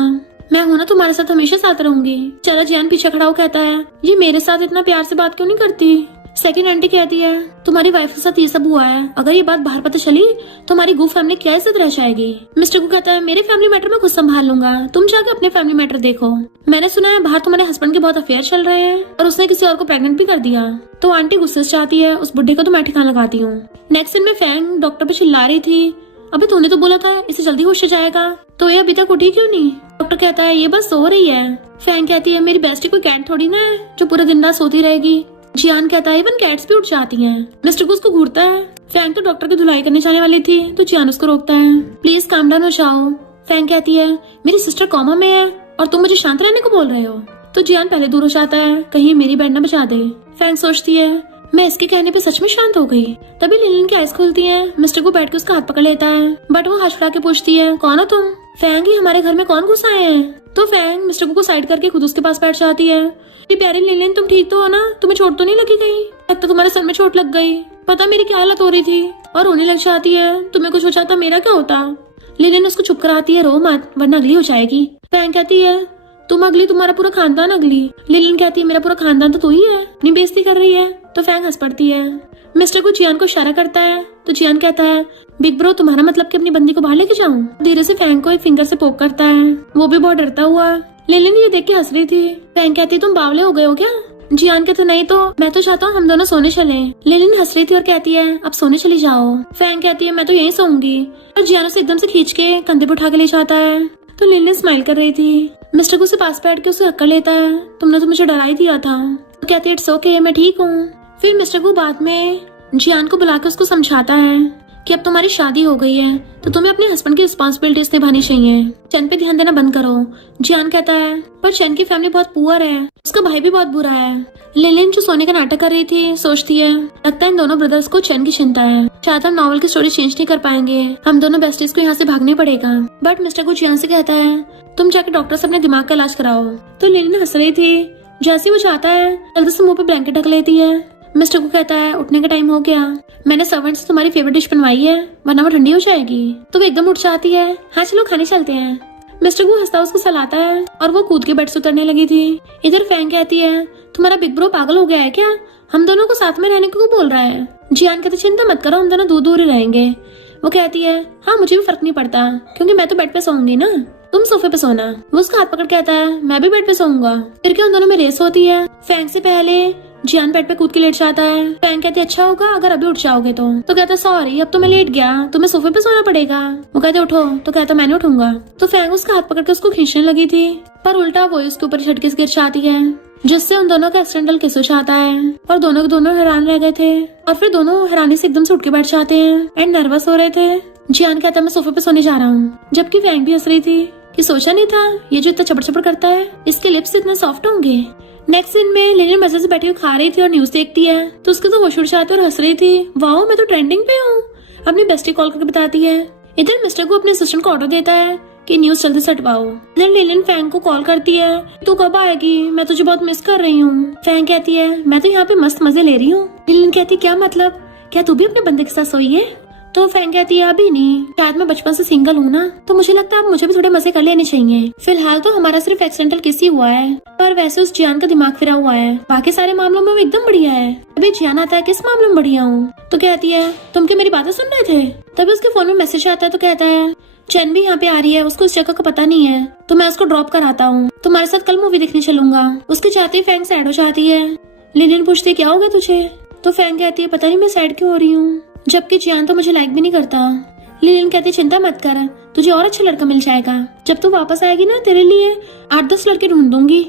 मैं हूं ना तुम्हारे साथ हमेशा साथ रहूंगी। चला जियान पीछे खड़ा हो कहता है ये मेरे साथ इतना प्यार से बात क्यों नहीं करती। सेकंड आंटी कहती है तुम्हारी वाइफ के साथ ये सब हुआ है, अगर ये बात बाहर पता चली तो हमारी गू फैमिली क्या इज्जत रह जाएगी। मिस्टर गू कहता है मेरे फैमिली मैटर में खुद संभाल लूंगा, तुम जाके अपने फैमिली मैटर देखो, मैंने सुना है बाहर तुम्हारे हस्बैंड के बहुत अफेयर चल रहे हैं और उसने किसी और को प्रेग्नेंट भी कर दिया। तो आंटी गुस्से से चाहती है उस बुढ़े को तो मैं ठिकाना लगाती हूँ। नेक्स्ट दिन में फैंग डॉक्टर पे चिल्ला रही थी अबे तूने तो बोला था इसे जल्दी होश आ जाएगा, तो ये अभी तक उठी क्यों नहीं। डॉक्टर कहता है ये बस सो रही है। फैंग कहती है मेरी बेस्टी कोई कैट थोड़ी ना है जो पूरा दिन रात सोती रहेगी। जियान कहता है इवन कैट्स भी उठ जाती हैं। मिस्टर को उसको घूरता है। फैंग तो डॉक्टर की धुलाई करने जाने वाली थी तो जियान उसको रोकता है, प्लीज काम डाउन हो जाओ। फैंग कहती है मेरी सिस्टर कोमा में है और तुम मुझे शांत रहने को बोल रहे हो। तो जियान पहले दूर हो जाता है कहीं मेरी बेड न बचा दे। फैंग सोचती है मैं इसके कहने पे सच में शांत हो गई। तभी लिलिन की आइज खुलती है, मिस्टर को बैठ के उसका हाथ पकड़ लेता है बट वो हाथ छुड़ा के पूछती है कौन हो तुम। फैंग ही हमारे घर में कौन घुस आए हैं। तो फैंग मिस्टर को साइड करके खुद उसके पास बैठ जाती है। प्यारी लिलिन तुम ठीक तो हो ना, तुम्हें चोट तो नहीं लगी कहीं, लगता तुम्हारे सर में चोट लग गई, पता मेरी क्या हालत हो रही थी, और रोने लग जाती है तुम्हें कुछ हो जाता मेरा क्या होता। लिलिन उसको चुप कराती है रो मत वरना अगली हो जाएगी। फैंग कहती है तुम अगली, तुम्हारा पूरा खानदान अगली। लिलिन कहती है मेरा पूरा खानदान तो तू ही है, अपनी बेइज्जती कर रही है। तो फैंग हंस पड़ती है। मिस्टर को जियान को इशारा करता है तो जियान कहता है बिग ब्रो तुम्हारा मतलब कि अपनी बंदी को बाहर लेके जाऊं। धीरे से फैंग को एक फिंगर से पोक करता है, वो भी बहुत डरता हुआ। लिलिन ये देख के हंस रही थी। फैंग कहती तुम बावले हो गए हो क्या। जियान कहते नहीं तो मैं तो चाहता हूँ हम दोनों सोने चले। लिलिन हंस रही थी और कहती है अब सोने चली जाओ। फैंग कहती है मैं तो यहीं सोऊंगी, और जियान उसे एकदम से खींच के कंधे पे उठा के ले जाता है। तो लिलिन स्माइल कर रही थी। मिस्टर को उसे पास बैठ के उसे हक कर लेता है, तुमने तो मुझे डरा ही दिया था। तो कहती है इट्स ओके मैं ठीक हूँ। फिर मिस्टर को बाद में जियान को बुला के उसको समझाता है कि अब तुम्हारी शादी हो गई है तो तुम्हें अपने हस्बैंड की रिस्पॉन्सिबिलिटीज निभानी चाहिए, चैन पे ध्यान देना बंद करो। जियान कहता है पर चैन की फैमिली बहुत पुअर है, उसका भाई भी बहुत बुरा है। लिलिन जो सोने का नाटक कर रही थी सोचती है लगता है इन दोनों ब्रदर्स को चैन की चिंता है, शायद हम नॉवल की स्टोरी चेंज नहीं कर पाएंगे, हम दोनों बेस्टीज को यहाँ से भागने पड़ेगा। बट मिस्टर को जियान से कहता है तुम जाके डॉक्टर से अपने दिमाग का इलाज कराओ। तो लिलिन हंस रही थी। जैसे वो चाहता है जल्दी से मुंह पे ब्लैंकेट ढक लेती है। मिस्टर को कहता है उठने का टाइम हो गया, मैंने सर्वेंट से तुम्हारी फेवरेट डिश बनवाई है वरना वो ठंडी हो जाएगी। तो वो एकदम उठ जाती है, हाँ चलो खाने चलते हैं। मिस्टर को हंसता उसको सहलाता है और वो कूद के बेड से उतरने लगी थी। इधर फैंग कहती है तुम्हारा बिग ब्रो पागल हो गया है क्या, हम दोनों को साथ में रहने को बोल रहा है। जियान कहते चिंता मत करो हम दोनों दूर दूर ही रहेंगे। वो कहती है हाँ मुझे भी फर्क नहीं पड़ता क्योंकि मैं तो बेड पे सोऊंगी ना। तुम सोफे पे सोना। वो उसका हाथ पकड़ के आता है, मैं भी बेड पे सोऊंगा। फिर क्या उन दोनों में रेस होती है। फैंग से पहले जियान बेड पे कूद के लेट जाता है। फैंग कहती है अच्छा होगा अगर अभी उठ जाओगे तो कहता है सॉरी अब तो मैं लेट गया, तुम्हें सोफे पे सोना पड़ेगा। वो कहते उठो, तो कहता मैं नहीं उठूंगा। तो फैंग उसका हाथ पकड़ के उसको खींचने लगी थी, पर उल्टा वो उसके ऊपर झटके से गिर जाती है, जिससे उन दोनों का एक्सीडेंटल किस हो जाता है और दोनों के दोनों हैरान रह गए थे। और फिर दोनों हैरानी से एकदम से उठ के बैठ जाते हैं एंड नर्वस हो रहे थे। जियान कहता मैं सोफे पे सोने जा रहा हूँ, जबकि फैंग भी हंस रही थी कि सोचा नहीं था ये जो इतना चपड़ चपड़ करता है इसके लिप्स इतने सॉफ्ट होंगे। नेक्स्ट सीन में लिलिन मजे से बैठी हुई खा रही थी और न्यूज देखती है, तो उसके तो होश उड़ जाते और हंस रही थी, वाओ मैं तो ट्रेंडिंग पे हूँ। अपनी बेस्टी कॉल करके बताती है। इधर मिस्टर को अपने असिस्टेंट को ऑर्डर देता है कि न्यूज जल्दी से हटवाओ। इधर लिलिन फैंग को कॉल करती है, तू कब आएगी, मैं तुझे बहुत मिस कर रही हूँ। फैंग कहती है मैं तो यहाँ पे मस्त मजे ले रही हूँ। लिलिन कहती क्या मतलब, क्या तू भी अपने बंदे के साथ सोई है? तो फैंग कहती है अभी नहीं, शायद मैं बचपन से सिंगल हूँ ना, तो मुझे लगता है अब मुझे भी थोड़े मजे कर लेने चाहिए। फिलहाल तो हमारा सिर्फ एक्सीडेंटल किस ही हुआ है, पर वैसे उस जियान का दिमाग फिरा हुआ है, बाकी सारे मामलों में वो एकदम बढ़िया है। अभी जियान आता है किस मामले में बढ़िया हूँ, तो कहती है तुम क्या मेरी बातें सुन रहे थे? तभी उसके फोन में मैसेज आता है, तो कहता है चैन भी यहाँ पे आ रही है, उसको इस जगह का पता नहीं है, तो मैं उसको ड्रॉप कराता हूँ, तुम्हारे साथ कल मूवी देखने चलूंगा। उसके चाहते ही फैंग सैड हो जाती है। लिलिन पूछती क्या हो गया तुझे? तो फैंग कहती है पता नहीं मैं सैड क्यों हो रही हूँ, जबकि जियान तो मुझे लाइक भी नहीं करता। लिलिन कहती है चिंता मत कर, तुझे और अच्छा लड़का मिल जाएगा, जब तू वापस आएगी ना तेरे लिए 8-10 लड़के ढूंढ दूंगी।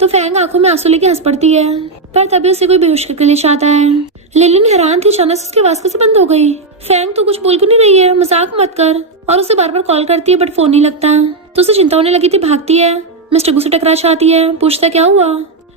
तो फैंग आंखों में आंसू लेके हंस पड़ती है, पर तभी उसे कोई बेहोश करके ले जाता है। लिलिन हैरान थी, अचानक से उसकी आवाज कैसे बंद हो गई। फैंग तू कुछ बोल क्यों नहीं रही है, मजाक मत कर। और उसे बार बार कॉल करती है बट फोन नहीं लगता, तो उसे चिंता होने लगी थी, भागती है, मिस्टर को से टकरा जाती है, पूछता क्या हुआ।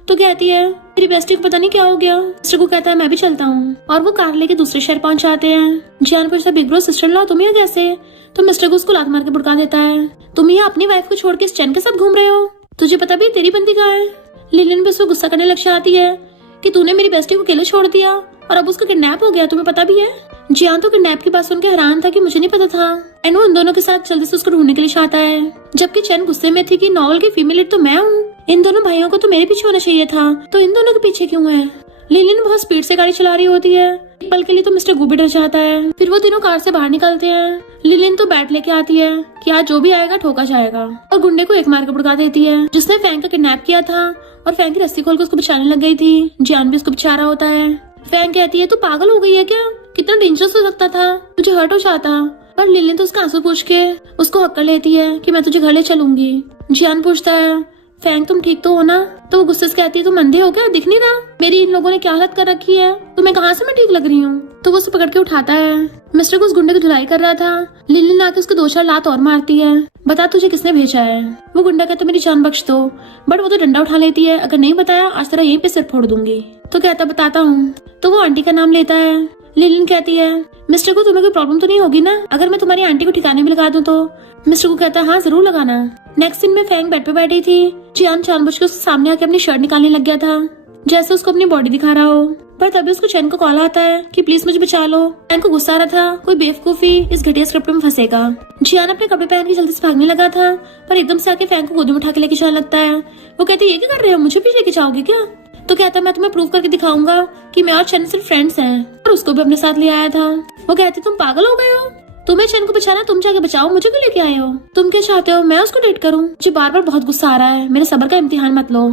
तो कहती है मेरी बेस्टी को पता नहीं क्या हो गया। मिस्टर को कहता है मैं भी चलता हूँ, और वो कार लेके दूसरे शहर पहुंच जाते हैं। जियान पूछता big bro sister in law तुम यहाँ कैसे? तो मिस्टर को उसको लात मार के भड़का देता है, तुम यहाँ अपनी वाइफ को छोड़ के इस चैन के साथ घूम रहे हो, तुझे पता भी तेरी बंदी कहाँ है? लिलिन भी उसको गुस्सा करने लग जाती है कि तूने मेरी बेस्टी को अकेले छोड़ दिया और अब उसका किडनैप हो गया, तुम्हें पता भी है? जियान तो किडनैप की बात सुन के हैरान था कि मुझे नहीं पता था, एंड वो उन दोनों के साथ जल्दी से उसको ढूंढने के लिए चाहता है, जबकि चैन गुस्से में थी कि नॉवल की फीमेल लीड तो मैं हूँ, इन दोनों भाइयों को तो मेरे पीछे होना चाहिए था, तो इन दोनों के पीछे क्यों है? लिलिन बहुत स्पीड से गाड़ी चला रही होती है, एक पल के लिए तो मिस्टर गू भी डर जाता है। फिर वो तीनों कार से बाहर निकलते हैं। लिलिन तो बैट लेके आती है कि आज जो भी आएगा ठोका जाएगा, और गुंडे को एक मार के भड़का देती है जिसने फैंग का किडनैप किया था, और फैंग की रस्सी खोल के उसको बचाने लग गई थी। जियान भी उसको बचा रहा होता है। फैंग कहती है तू पागल हो गई है क्या, कितना डेंजरस हो सकता था, तुझे हर्ट हो जाता। पर लिलिन तो उसका आंसू पूछ के उसको हक कर लेती है कि मैं तुझे घर ले चलूंगी। जियान पूछता है फैंग तुम ठीक तो हो ना? तो वो गुस्से से कहती है तुम अंधे हो क्या, दिख नहीं रहा मेरी इन लोगों ने क्या हालत कर रखी है, तुम्हें कहाँ से मैं ठीक लग रही हूँ? तो वो उसे पकड़ के उठाता है। मिस्टर को उस गुंडे की धुलाई कर रहा था। लिलिन आके उसको 2-4 लात और मारती है, बता तुझे किसने भेजा है? वो गुंडा कहता मेरी जान बख्श दो, बट वो तो डंडा उठा लेती है, अगर नहीं बताया आज तेरा यहीं पे सिर फोड़ दूंगी। तो कहता बताता हूँ। तो वो आंटी का नाम लेता है। लिलिन कहती है मिस्टर को तुम्हें कोई प्रॉब्लम तो नहीं होगी ना अगर मैं तुम्हारी आंटी को ठिकाने में लगा दूं तो? मिस्टर को कहता है हाँ जरूर लगाना। नेक्स्ट सीन में फैंग बेड पे बैठी थी। जियान जानबूझ के उसके सामने आके अपनी शर्ट निकालने लग गया था, जैसे उसको अपनी बॉडी दिखा रहा हो, पर तभी उसको चैन को कॉल आता है कि प्लीज मुझे बचा लो। चैन को गुस्सा आ रहा था, कोई बेवकूफी इस घटिया स्क्रिप्ट में फंसेगा। जियान अपने कपड़े पहन के जल्दी से भागने लगा था, पर एकदम से आके फैंग को गोदी में उठा के लेके जाने लगता है। वो कहती है ये क्या कर रहे हो, मुझे भी लेके जाओगे क्या? तो कहता मैं तुम्हें प्रूव करके दिखाऊंगा कि मैं और चैन सिर्फ फ्रेंड्स हैं, और उसको भी अपने साथ ले आया था। वो कहती तुम पागल हो गए हो, तुम्हें चैन को बचाना, तुम जाके बचाओ, मुझे क्यों लेके आए हो? तुम क्या चाहते हो मैं उसको डेट करूं? मुझे बार बार बहुत गुस्सा आ रहा है, मेरे सब्र का इम्तिहान मत लो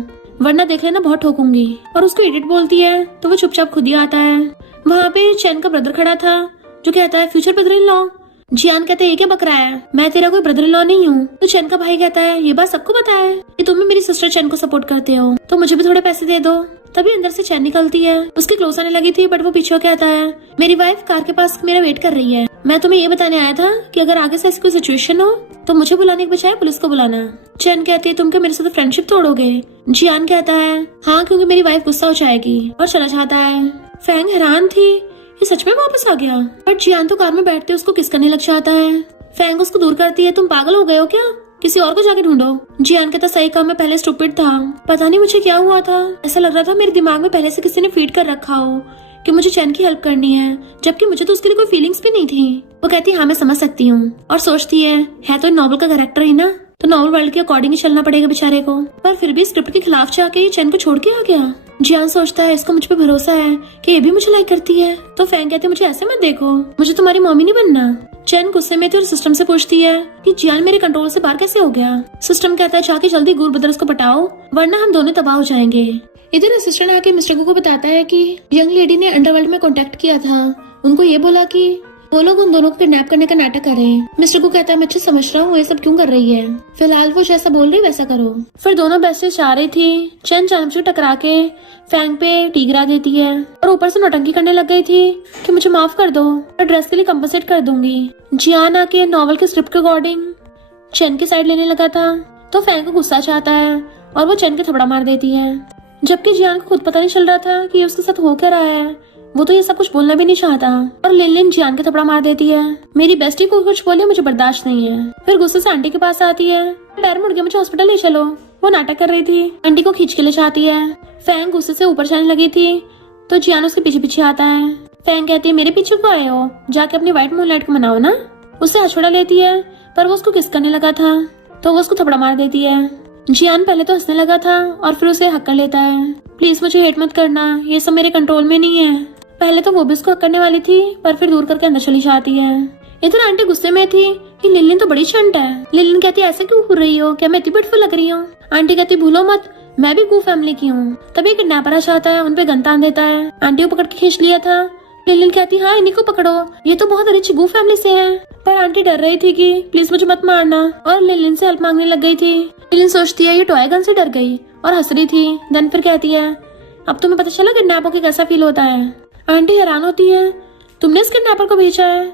वरना देख लेना बहुत ठोकूंगी। और उसको एडिट बोलती है तो वो चुपचाप खुद ही आता है। वहाँ पे चैन का ब्रदर खड़ा था जो कहता है फ्यूचर ब्रदर इन लॉ। जियान कहते हैं ये क्या बक रहा है, मैं तेरा कोई ब्रदर इन लॉ नहीं हूँ। तो चैन का भाई कहता है ये बात सबको पता है कि तुम भी मेरी सिस्टर चैन को सपोर्ट करते हो, तो मुझे भी थोड़े पैसे दे दो। तभी अंदर से चैन निकलती है, उसके क्लोज आने लगी थी, बट वो पीछे कहता है मेरी वाइफ कार के पास मेरा वेट कर रही है, मैं तुम्हें ये बताने आया था कि अगर आगे से ऐसी कोई सिचुएशन हो तो मुझे बुलाने के बजाय पुलिस को बुलाना। चैन कहती है तुम क्या मेरे साथ फ्रेंडशिप तोड़ोगे? जियान कहता है हाँ क्योंकि मेरी वाइफ गुस्सा हो जाएगी, और चला जाता है। फैंग हैरान थी ये सच में वापस आ गया, बट जियान तो कार में बैठते उसको किस करने लग जाता है। फैंग उसको दूर करती है तुम पागल हो गए हो क्या, किसी और को जाके ढूंढो। जियान कहता सही कहा, मैं पहले स्टूपिड था, पता नहीं मुझे क्या हुआ था, ऐसा लग रहा था मेरे दिमाग में पहले से किसी ने फीड कर रखा हो कि मुझे चैन की हेल्प करनी है, जबकि मुझे तो उसके लिए कोई फीलिंग्स भी नहीं थी। वो कहती हाँ मैं समझ सकती हूँ, और सोचती है तो नॉवल का कैरेक्टर ही ना, तो नॉर्मल वर्ल्ड के अकॉर्डिंग ही चलना पड़ेगा बेचारे को। पर फिर भी स्क्रिप्ट के खिलाफ जाके ये चैन को छोड़ के आ गया। जियान सोचता है इसको मुझ पे भरोसा है कि ये भी मुझे लाइक करती है। तो फैंग कहते मुझे ऐसे मत देखो, मुझे तुम्हारी मम्मी नहीं बनना। चैन गुस्से में थी और सिस्टम से पूछती है कि जियान मेरे कंट्रोल से बाहर कैसे हो गया। सिस्टम कहता है जाके जल्दी गुरु ब्रदर्स को पटाओ वरना हम दोनों तबाह हो जाएंगे। इधर असिस्टेंट आके मिस्टर गु को बताता है कि यंग लेडी ने अंडरवर्ल्ड में कांटेक्ट किया था, उनको ये बोला कि वो लोग उन दोनों को किडनैप करने का नाटक करें। मिस्टर गु कहता है मैं अच्छे समझ रहा हूँ ये सब क्यों कर रही है, फिलहाल वो जैसा बोल रही वैसा करो। फिर दोनों बेस्टेस जा रही थी। चैन चांचू टकरा के फैंग पे टी गिरा देती है और ऊपर से नौटंकी करने लग गई थी कि मुझे माफ कर दो और ड्रेस के लिए कंपनसेट कर दूंगी। जियान आके नॉवल के स्क्रिप्ट के अकॉर्डिंग चैन की साइड लेने लगा था तो फैंग को गुस्सा चाहता है और वो चैन के थपड़ा मार देती है, जबकि जियान को खुद पता नहीं चल रहा था कि उसके साथ हो क्या रहा है। वो तो ये सब कुछ बोलना भी नहीं चाहता और लिन जियान के थपड़ा मार देती है। मेरी बेस्टी को कुछ बोले मुझे बर्दाश्त नहीं है। फिर गुस्से से आंटी के पास आती है, पैर मुड़ गया मुझे हॉस्पिटल ले चलो। वो नाटक कर रही थी, आंटी को खींच के ले जाती है। फैंग गुस्से से ऊपर जाने लगी थी तो जियान उसके पीछे पीछे आता है। फैंग कहती है मेरे पीछे क्यों आए हो, जाके अपनी व्हाइट मूनलाइट को मनाओ ना। उससे हथौड़ा लेती है पर वो उसको किस करने लगा था तो वो उसको थपड़ा मार देती है। जियान पहले तो हंसने लगा था और फिर उसे हक कर लेता है। प्लीज मुझे हेट मत करना, ये सब मेरे कंट्रोल में नहीं है। पहले तो वो भी उसको हक करने वाली थी पर फिर दूर करके अंदर चली जाती है। इधर आंटी गुस्से में थी कि लिलिन तो बड़ी चंट है। लिलिन कहती है ऐसे क्यों हो रही हो, क्या मैं इतनी ब्यूटीफुल लग रही हूँ। आंटी कहती भूलो मत मैं भी गू फैमिली की हूँ। तभी किडनैपर आ जाता है, उनपे गन तान देता है। आंटी को पकड़ के खींच लिया था। लिलिन कहती हाँ इन्हीं को पकड़ो, ये तो बहुत रिच गू फैमिली से है। पर आंटी डर रही थी कि प्लीज मुझे मत मारना और लिलिन से हेल्प मांगने लग गई थी। लिलिन सोचती है ये टॉय गन से डर गई और हंस रही थी। देन फिर कहती है अब तुम्हें पता चला किडनैप होके कैसा फील होता है। आंटी हैरान होती है तुमने इस किडनैपर को भेजा है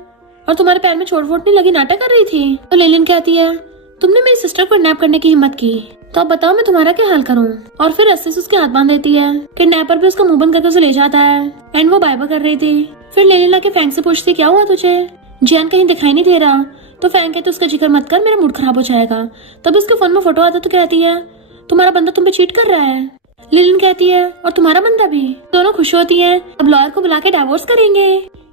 और तुम्हारे पैर में चोट वोट नहीं लगी, नाटक कर रही थी। तो लिलिन कहती है तुमने मेरी सिस्टर को किडनैप करने की हिम्मत की तो अब बताओ मैं तुम्हारा क्या हाल करूं। और फिर रस्सी से उसके हाथ बांध देती है। किडनैपर भी उसका मुंह बंद करके उसे ले जाता है एंड वो बाय बाय कर रही थी। फिर लिलिन आके फैंग से पूछती क्या हुआ तुझे, जियान कहीं दिखाई नहीं दे रहा। तो फैंग कहते उसका जिक्र मत कर मेरा मूड खराब हो जाएगा। तभी उसके फोन में फोटो आता तो कहती है तुम्हारा बंदा तुम पे चीट कर रहा है। लिलिन कहती है और तुम्हारा बंदा भी। दोनों खुश होती हैं, अब लॉयर को बुला के डाइवोर्स करेंगे।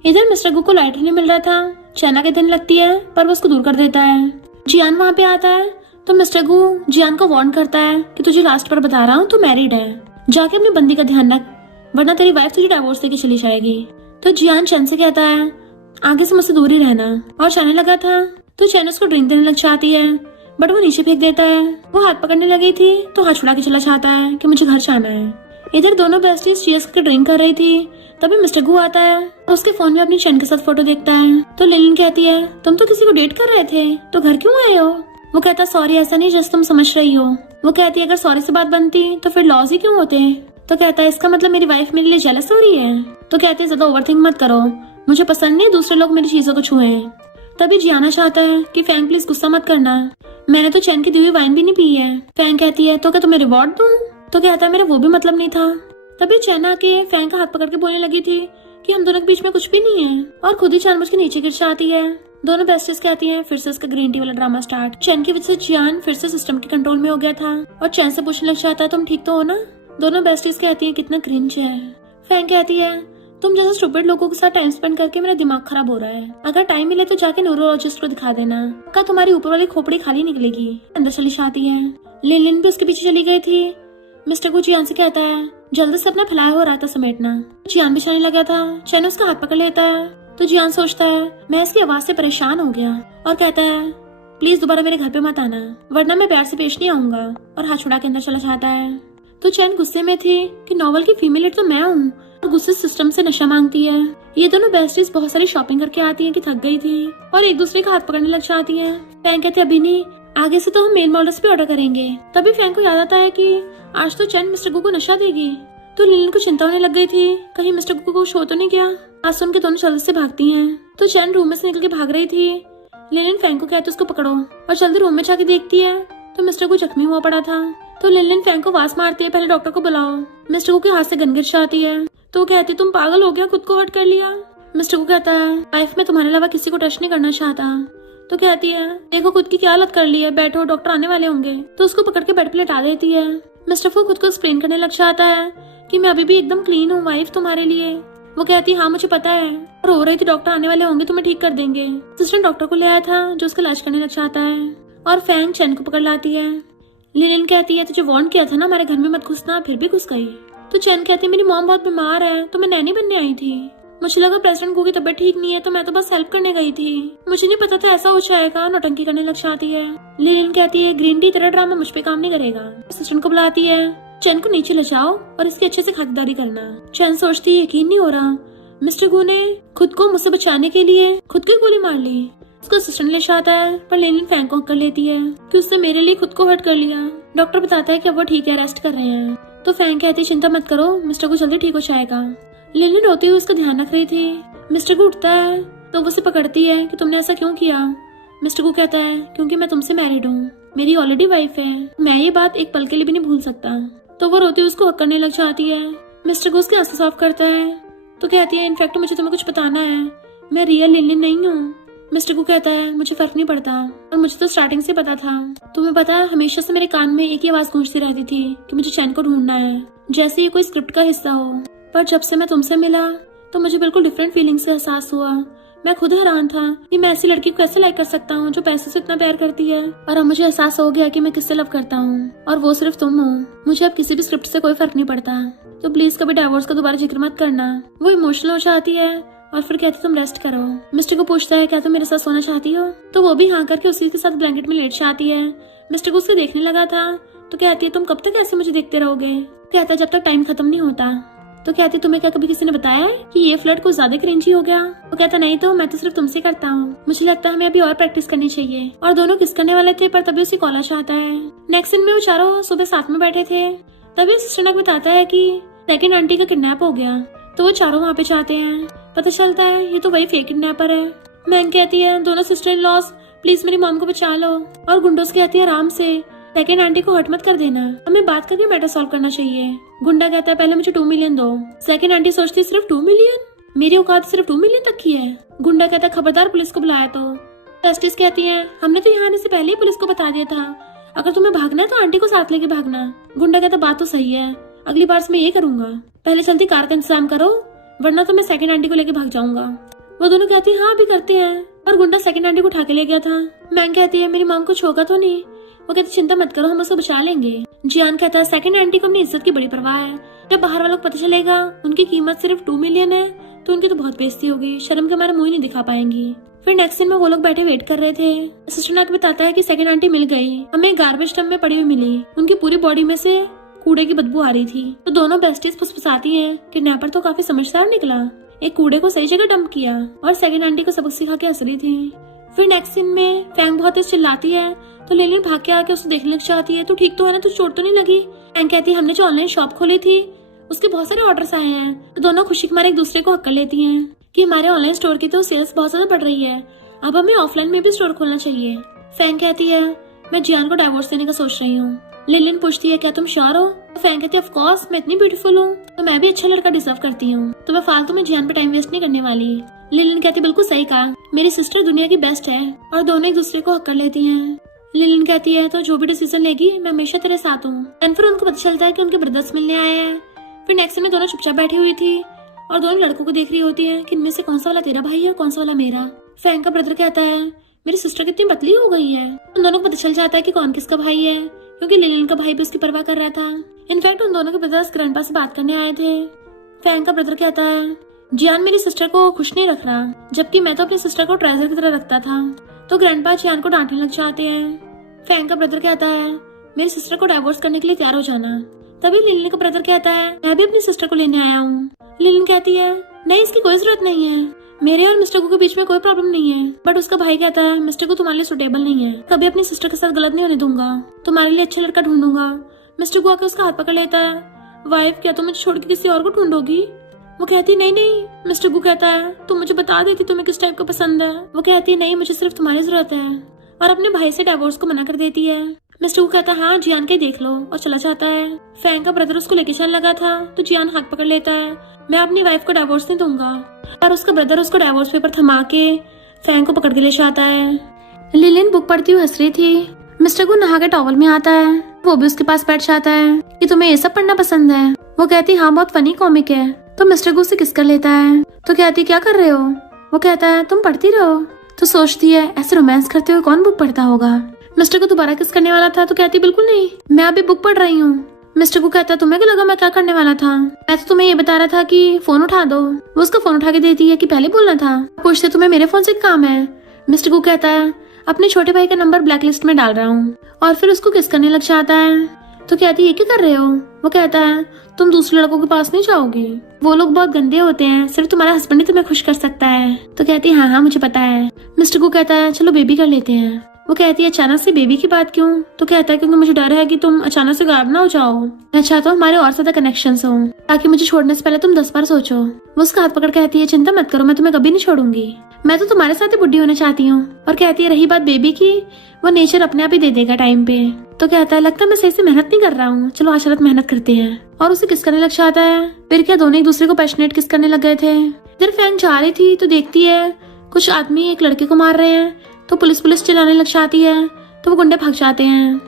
इधर मिस्टर गु को लाइटर नहीं मिल रहा था। चैना के दिन लगती है पर वो उसको दूर कर देता है। जियान वहाँ पे आता है तो मिस्टर गु जियान को वार्न करता है कि तुझे लास्ट पर बता रहा हूँ तू मैरिड है, जाके अपनी बंदी का ध्यान रख वरना तेरी वाइफ तुझे डाइवोर्स देके चली जाएगी। तो जियान चैन से कहता है आगे से मुझसे दूर ही रहना और जाने लगा था। तो चैन उसको ड्रिंक देने लग जाती है बट वो नीचे फेंक देता है। वो हाथ पकड़ने लगी थी तो हाथ छुड़ा के चला जाता है कि मुझे घर जाना है। इधर दोनों बेस्टीज चीयर्स करके ड्रिंक कर रही थी तभी मिस्टर गु आता है और उसके फोन में अपनी चैन के साथ फोटो देखता है। तो लिलिन कहती है तुम तो किसी को डेट कर रहे थे तो घर क्यों आए हो। वो कहता सॉरी ऐसा नहीं जैसे तुम समझ रही हो। वो कहती है अगर सॉरी से बात बनती तो फिर लॉज ही क्यों होते। तो कहता है इसका मतलब मेरी वाइफ मेरे लिए जेलस हो रही है। तो कहते है ज्यादा ओवरथिंक मत करो, मुझे पसंद नहीं दूसरे लोग मेरी चीजों को छुए। तभी जियाना चाहता है कि फैंग प्लीज गुस्सा मत करना, मैंने तो चैन की दी हुई वाइन भी नहीं पी है। फैंग कहती है तो क्या तुम्हें रिवॉर्ड दूं। तो कहता है मेरा वो भी मतलब नहीं था। तभी चैन आके फैंग का हाथ पकड़ के बोलने लगी थी कि हम दोनों के बीच में कुछ भी नहीं है और खुद ही जानबूझ के नीचे गिर जाती है। दोनों बेस्टेस कहती हैं फिर से उसका ग्रीन टी वाला ड्रामा स्टार्ट। चैन की वजह से जियान फिर से सिस्टम के कंट्रोल में हो गया था और चैन से पूछने लग जाता है तुम ठीक तो हो ना। दोनों बेस्टेस कहती हैं कितना क्रिंज है। फैंग कहती है तुम जैसे स्टूपिड लोगों के साथ टाइम स्पेंड करके मेरा दिमाग खराब हो रहा है, अगर टाइम मिले तो जाके न्यूरोलॉजिस्ट को दिखा देना, क्या तुम्हारी ऊपर वाली खोपड़ी खाली निकलेगी। अंदर चली जाती है। लिलिन भी उसके पीछे चली गई थी। मिस्टर गु जियान से कहता है जल्दी से अपना फैलाया हुआ रास्ता समेटना। जियान भी चलने लगा था। चैन उसका हाथ पकड़ लेता है तो जियान सोचता है मैं इसकी आवाज से परेशान हो गया और कहता है प्लीज दोबारा मेरे घर पे मत आना वरना मैं प्यार से पेश नहीं आऊंगा और हाथ छुड़ा के अंदर चला जाता है। तो चैन गुस्से में थी कि नॉवल की फीमेल लीड तो मैं हूँ और गुस्से सिस्टम से नशा मांगती है। ये दोनों बेस्टीज बहुत सारी शॉपिंग करके आती हैं कि थक गई थी और एक दूसरे का हाथ पकड़ने लग जाती हैं। फैंग कहते अभी नहीं, आगे से तो हम मेल मॉडल्स पे ऑर्डर करेंगे। तभी फैंग को याद आता है कि आज तो चैन मिस्टर गु को नशा देगी। तो लिलिन को चिंता होने लग गई थी कहीं मिस्टर गु को शो तो नहीं किया। आज सुन के दोनों जल्दी से भागती हैं। तो चैन रूम में से निकल के भाग रही थी। लिलिन फैंग को कहते उसको पकड़ो और जल्दी रूम में जाके देखती है तो मिस्टर गु जख्मी हुआ पड़ा था। तो लिलिन फैंग को वास मारती है पहले डॉक्टर को बुलाओ। मिस्टर गु के हाथ से गन गिर जाती है तो कहती तुम पागल हो गया, खुद को हर्ट कर लिया। मिस्टर गु कहता है लाइफ में तुम्हारे अलावा किसी को टच नहीं करना चाहता। तो कहती है देखो खुद की क्या हालत कर ली है, बैठो डॉक्टर आने वाले होंगे। तो उसको पकड़ के बेड पे लेटा देती है। मिस्टर फू खुद को एक्सप्लेन करने लग जाता है कि मैं अभी भी एकदम क्लीन हूँ वाइफ तुम्हारे लिए। वो कहती हाँ मुझे पता है, रो रही थी डॉक्टर आने वाले होंगे तुम्हें ठीक कर देंगे। सिस्टर डॉक्टर को ले आया था जो उसका इलाज करने लग जाता है और फैंग चैन को पकड़ लाती है। लिलिन कहती है तुझे वार्न किया था ना हमारे घर में मत घुसना, फिर भी घुस गई। तो चैन कहती है मेरी मॉम बहुत बीमार है तो मैं नैनी बनने आई थी। मुझे लगा प्रेसिडेंट को की तबीयत ठीक नहीं है तो मैं तो बस हेल्प करने गई थी, मुझे नहीं पता था ऐसा हो जाएगा। नौटंकी करने लग जाती है। लिलिन कहती है ग्रीन टी तरह ड्रामा मुझ पे काम नहीं करेगा। असिस्टेंट को बुलाती है, चैन को नीचे ले जाओ और इसकी अच्छे से खातिरदारी करना। चैन सोचती है यकीन नहीं हो रहा, मिस्टर गू ने खुद को मुझसे बचाने के लिए खुद की गोली मार ली। उसको असिस्टेंट ले जाता है पर लिलिन फैंग को कर लेती है कि उसने मेरे लिए खुद को हर्ट कर लिया। डॉक्टर बताता है कि अब वो ठीक है, रेस्ट कर रहे हैं। तो फैंग कहती है चिंता मत करो, मिस्टर को जल्दी ठीक हो जाएगा। लिलिन रोती हुई उसका ध्यान रख रही थी। मिस्टर को उठता है तो वो उसे पकड़ती है कि तुमने ऐसा क्यों किया। मिस्टर को कहता है क्योंकि मैं तुमसे मैरिड हूँ, मेरी ऑलरेडी वाइफ है, मैं ये बात एक पल के लिए भी नहीं भूल सकता। तो वो रोती हुई उसको हक करने लग जाती है। मिस्टर को उसके आंसू साफ करता है तो कहती है इनफैक्ट मुझे तुम्हें कुछ बताना है, मैं रियल लिलिन नहीं हूँ। मिस्टर को कहता है मुझे फर्क नहीं पड़ता और मुझे तो स्टार्टिंग से पता था। तुम्हें पता है हमेशा से मेरे कान में एक ही आवाज गूंजती रहती थी कि मुझे चैन को ढूंढना है, जैसे ये कोई स्क्रिप्ट का हिस्सा हो। पर जब से मैं तुमसे मिला तो मुझे बिल्कुल डिफरेंट फीलिंग से एहसास हुआ। मैं खुद हैरान था कि मैं ऐसी लड़की को कैसे लाइक कर सकता हूँ जो पैसे से इतना प्यार करती है। और अब मुझे एहसास हो गया कि मैं किससे लव करता हूँ और वो सिर्फ तुम हो। मुझे अब किसी भी स्क्रिप्ट से कोई फर्क नहीं पड़ता, तो प्लीज कभी डाइवोर्स का दोबारा जिक्र मत करना। वो इमोशनल हो जाती है और फिर कहती तुम रेस्ट करो। मिस्टर को पूछता है क्या तुम मेरे साथ सोना चाहती हो, तो वो भी हाँ करके उसी के साथ ब्लैंकेट में लेट जाती है। मिस्टर को उससे देखने लगा था तो कहती है तुम कब तक ऐसे मुझे देखते रहोगे। कहता है जब तक टाइम खत्म नहीं होता। तो कहती तुम्हें क्या कभी किसी ने बताया है कि ये फ्लर्ट कुछ ज्यादा क्रिंजी हो गया। वो कहता नहीं तो मैं तो सिर्फ तुमसे करता हूँ, मुझे लगता है हमें अभी और प्रैक्टिस करनी चाहिए। और दोनों किस करने वाले थे पर तभी उसे कॉलेज आता है। नेक्स्ट सीन में वो चारों सुबह साथ में बैठे थे, तभी असिस्टेंट बताता है कि सेकंड आंटी का किडनैप हो गया। तो वो चारों वहाँ पे जाते हैं, पता चलता है ये तो वही फेक किडनैपर है। मैंग कहती है दोनों सिस्टर इन लॉस प्लीज मेरी मॉम को बचा लो। और गुंडोस कहती है आराम से, सेकंड आंटी को हर्ट मत कर देना, हमें बात करके मैटर सॉल्व करना चाहिए। गुंडा कहता है पहले मुझे 2 मिलियन दो। सेकंड आंटी सोचती है सिर्फ 2 मिलियन, मेरी औकात सिर्फ 2 मिलियन तक की है। गुंडा कहता है खबरदार पुलिस को बुलाया। तो जस्टिस कहती है हमने तो यहाँ आने से पहले ही पुलिस को बता दिया था, अगर तुम्हें भागना है तो आंटी को साथ लेके भागना। गुंडा कहता बात तो सही है, अगली बार से मैं ये करूंगा, पहले चलती कार का इंतजाम करो वरना तो मैं सेकंड आंटी को लेके भाग जाऊंगा। वो दोनों कहती है हाँ अभी करते हैं। और गुंडा सेकंड आंटी को उठा के ले गया था। मैंग कहती है मेरी मॉम को छोका तो नहीं। वो कहती चिंता मत करो हम उसको बचा लेंगे। जियान कहता है सेकंड आंटी को अपनी इज्जत की बड़ी परवाह है, जब बाहर वालों को पता चलेगा उनकी कीमत सिर्फ 2 मिलियन है तो उनकी तो बहुत बेइज्जती होगी, शर्म के मारे मुंह ही नहीं दिखा पाएंगी। फिर नेक्स्ट दिन में वो लोग बैठे वेट कर रहे थे। असिस्टेंट आके बताता है कि सेकंड आंटी मिल गई, हमें गार्बेज डंप में पड़ी हुई मिली, उनकी पूरी बॉडी में से कूड़े की बदबू आ रही थी। तो दोनों बेस्टीज फुसफुसाती हैं, किडनैपर तो काफी समझदार निकला, एक कूड़े को सही जगह डंप किया और सेकंड आंटी को सबक सिखा के हंस रही थी। फिर नेक्स्ट सीन में फैंग बहुत तेज चिल्लाती है तो लिलिन भाग के आके उसे देखने लग जाती है, तू ठीक तो है ना, तू चोट तो नहीं लगी। फैंग कहती है हमने जो ऑनलाइन शॉप खोली थी उसके बहुत सारे ऑर्डर्स आए हैं। तो दोनों खुशी के मारे एक दूसरे को हक कर लेती हैं कि हमारे ऑनलाइन स्टोर की तो सेल्स बहुत ज्यादा बढ़ रही है, अब हमें ऑफलाइन में भी स्टोर खोलना चाहिए। फैंग कहती है मैं जियान को डाइवोर्स देने का सोच रही हूँ। लिलिन पूछती है क्या तुम श्योर हो। फैंग कहती है ऑफ कोर्स, मैं इतनी ब्यूटीफुल हूँ तो मैं भी अच्छा लड़का डिजर्व करती हूँ, तो मैं फालतू में जियान पे टाइम वेस्ट नहीं करने वाली। लिलिन कहती बिल्कुल सही कहा, मेरी सिस्टर दुनिया की बेस्ट है। और दोनों एक दूसरे को हक कर लेती हैं। लिलिन कहती है तो जो भी डिसीजन लेगी मैं हमेशा तेरे साथ हूँ। एंड फिर उनको पता चलता है कि उनके ब्रदर्स मिलने आए हैं। फिर नेक्स्ट में दोनों चुपचाप बैठी हुई थी और दोनों लड़कों को देख रही होती है कि इनमें से कौन सा वाला तेरा भाई है कौन सा वाला मेरा। फैंग का ब्रदर कहता है मेरी सिस्टर कितनी पतली हो गई है। उन दोनों को पता चल जाता है कि कौन किसका भाई है, क्योंकि लिलिन का भाई भी उसकी परवाह कर रहा था। इनफैक्ट उन दोनों के ब्रदर्स ग्रैंडपा से बात करने आए थे। फैंग का ब्रदर कहता है जियान मेरी सिस्टर को खुश नहीं रख रहा, जबकि मैं तो अपनी सिस्टर को ट्रेजर की तरह रखता था। तो ग्रैंडपा जियान को डांटने लग जाते हैं। फैंग का ब्रदर कहता है मेरी सिस्टर को डाइवोर्स करने के लिए तैयार हो जाना। तभी लिलिन का ब्रदर कहता है मैं भी अपनी सिस्टर को लेने आया हूँ। लिलिन कहती है नहीं इसकी कोई जरूरत नहीं है, मेरे और मिस्टर को के बीच में कोई प्रॉब्लम नहीं है। बट उसका भाई कहता है मिस्टर को तुम्हारे लिए सुटेबल नहीं है, कभी अपनी सिस्टर के साथ गलत नहीं होने दूंगा, तुम्हारे लिए अच्छा लड़का ढूंढूंगा। मिस्टर को आकर उसका हाथ पकड़ लेता है, वाइफ क्या तुम मुझे छोड़ के किसी और को ढूंढोगी। वो कहती नहीं नहीं। मिस्टर को कहता है तुम मुझे बता देती तुम्हें किस टाइप का पसंद है। वो कहती है नहीं मुझे सिर्फ तुम्हारी जरूरत है, और अपने भाई से डाइवोर्स को मना कर देती है। मिस्टर को कहता है हाँ जियान के देख लो, और चला जाता है। फैंग का ब्रदर उसको लेके चलने लगा था तो जियान हाथ पकड़ लेता है, मैं अपनी वाइफ को डाइवोर्स नहीं दूंगा। और उसका ब्रदर उसको डाइवोर्स पेपर थमा के फैंग को पकड़ के ले जाता है। लिलिन बुक पढ़ती हुई हंस रही थी। मिस्टर को नहा के टॉवल में आता है, वो भी उसके पास बैठ जाता है कि तुम्हें ये सब पढ़ना पसंद है। वो कहती हाँ बहुत फनी कॉमिक है। तो मिस्टर को उसे किस कर लेता है। तो कहती क्या कर रहे हो। वो कहता है तुम पढ़ती रहो। तो सोचती है ऐसे रोमांस करते हुए कौन बुक पढ़ता होगा। मिस्टर को दोबारा किस करने वाला था तो कहती बिल्कुल नहीं, मैं अभी बुक पढ़ रही हूँ। मिस्टर को कहता तुम्हें क्या लगा मैं क्या करने वाला था, मैं तो तुम्हें ये बता रहा था कि फोन उठा दो। वो उसका फोन उठा के देती है कि पहले बोलना था, पूछते तुम्हें मेरे फोन से काम है। मिस्टर को कहता है अपने छोटे भाई का नंबर ब्लैक लिस्ट में डाल रहा हूँ, और फिर उसको किस करने लग जाता है। तो कहती ये क्या कर रहे हो। वो कहता है तुम दूसरे लड़कों के पास नहीं जाओगी, वो लोग बहुत गंदे होते हैं, सिर्फ तुम्हारा हस्बैंड ही तुम्हें खुश कर सकता है। तो कहती है हाँ मुझे पता है। मिस्टर को कहता है चलो बेबी कर लेते हैं। वो कहती है अचानक से बेबी की बात क्यों। तो कहता है क्योंकि मुझे डर है कि तुम अचानक से गायब ना हो जाओ, मैं चाहता हूँ हमारे और ज्यादा कनेक्शंस हो, ताकि मुझे छोड़ने से पहले तुम 10 बार सोचो। वो उसका हाथ पकड़ कहती है चिंता मत करो, मैं तुम्हें कभी नहीं छोड़ूंगी, मैं तो तुम्हारे साथ ही बुढ़ी होना चाहती हूँ। और कहती है रही बात बेबी की, वो नेचर अपने आप ही दे देगा टाइम पे। तो कहता है लगता है मैं सही से मेहनत नहीं कर रहा हूँ, चलो आज रात मेहनत करते हैं। और उसे किस करने लग जाता है। फिर क्या दोनों एक दूसरे को पैशनेट किस करने लग गए थे। इधर फैंग जा रही थी तो देखती है कुछ आदमी एक लड़के को मार रहे हैं, तो पुलिस चिल्लाने लग जाती है, तो वो गुंडे भाग जाते हैं।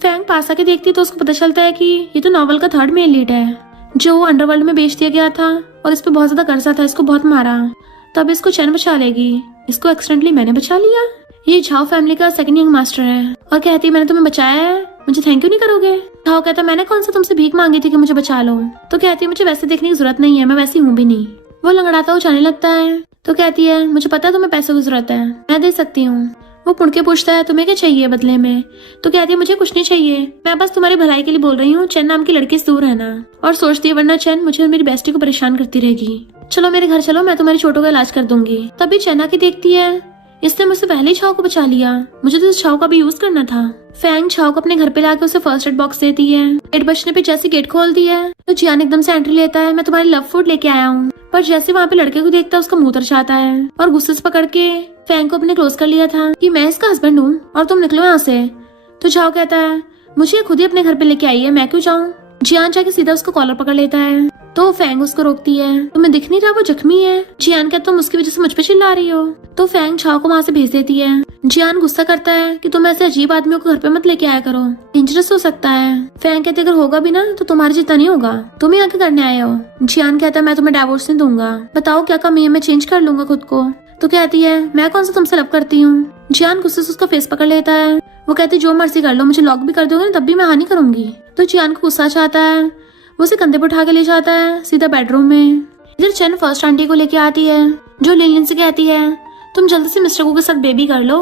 फैंग पास आके देखती तो उसको पता चलता है कि ये तो नॉवल का 3rd मेन लीड है, जो अंडरवर्ल्ड में बेच दिया गया था और इस पे बहुत ज्यादा कर्जा था, इसको बहुत मारा, तब इसको चैन बचा लेगी, इसको एक्सीडेंटली मैंने बचा लिया। ये झाओ फैमिली का 2nd यंग मास्टर है और कहती है मैंने तुम्हें बचाया है, मुझे थैंक यू नहीं करोगे। झाओ कहता मैंने कौन सा तुमसे भीख मांगी थी कि मुझे बचा लो। तो कहती है मुझे वैसे देखने की जरूरत नहीं है, मैं वैसी हूँ भी नहीं। वो लंगड़ाता हुआ जाने लगता है। तो कहती है मुझे पता है तुम्हें पैसों की जरूरत है, मैं दे सकती हूँ। वो मुड़ के पूछता है तुम्हें क्या चाहिए बदले में। तो कहती है मुझे कुछ नहीं चाहिए, मैं बस तुम्हारी भलाई के लिए बोल रही हूँ, चैन नाम की लड़की से दूर रहना। और सोचती है वरना चैन मुझे और मेरी बेस्टी को परेशान करती रहेगी, चलो मेरे घर चलो, मैं तुम्हारी छोटों का इलाज कर दूंगी। तभी चैना की देखती है इसने मुझसे पहले ही छाव को बचा लिया, मुझे तो इस छाव का भी यूज करना था। फैंग छाव को अपने घर पे लाके उसे फर्स्ट एड बॉक्स देती है। गेट बजने पे जैसे गेट खोलती है तो जियान एकदम से एंट्री लेता है, मैं तुम्हारी लव फूड लेके आया हूँ। पर जैसे वहाँ पे लड़के को देखता है उसका मुंह उतर जाता है और गुस्से से पकड़ के फैंग को अपने क्लोज कर लिया था कि मैं इसका हस्बैंड हूँ और तुम निकलो यहाँ से। तो छाव कहता है मुझे खुद ही अपने घर पे लेके आई है, मैं क्यों जाऊँ। जियान जाके सीधा उसको कॉलर पकड़ लेता है, तो फैंग उसको रोकती है, तुम्हें दिख नहीं रहा वो जख्मी है। जियान कहता तुम उसकी वजह से मुझ पे चिल्ला रही हो। तो फैंग छाव को वहाँ से भेज देती है। जियान गुस्सा करता है कि तुम ऐसे अजीब आदमियों को घर पे मत लेके आया करो, डेंजरस हो सकता है। फैंग कहते अगर होगा भी ना तो तुम्हारे जितना नहीं होगा, तुम यहाँ क्या करने आए हो। जियान कहता है मैं तुम्हें डिवोर्स नहीं दूंगा, बताओ क्या कमी है, मैं चेंज कर लूंगा खुद को। तो कहती है मैं कौन सा तुमसे लव करती हूँ। जियान गुस्से से उसका फेस पकड़ लेता है। वो कहती जो मर्जी कर लो, मुझे लॉक भी कर दोगे ना तब भी मैं हानि करूंगी। तो जियान को गुस्सा चाहता है, वो उसे कंधे पर उठा के ले जाता है सीधा बेडरूम में। इधर चैन फर्स्ट आंटी को लेके आती है, जो लिलिन से कहती है तुम जल्दी से मिस्टर गो के साथ बेबी कर लो,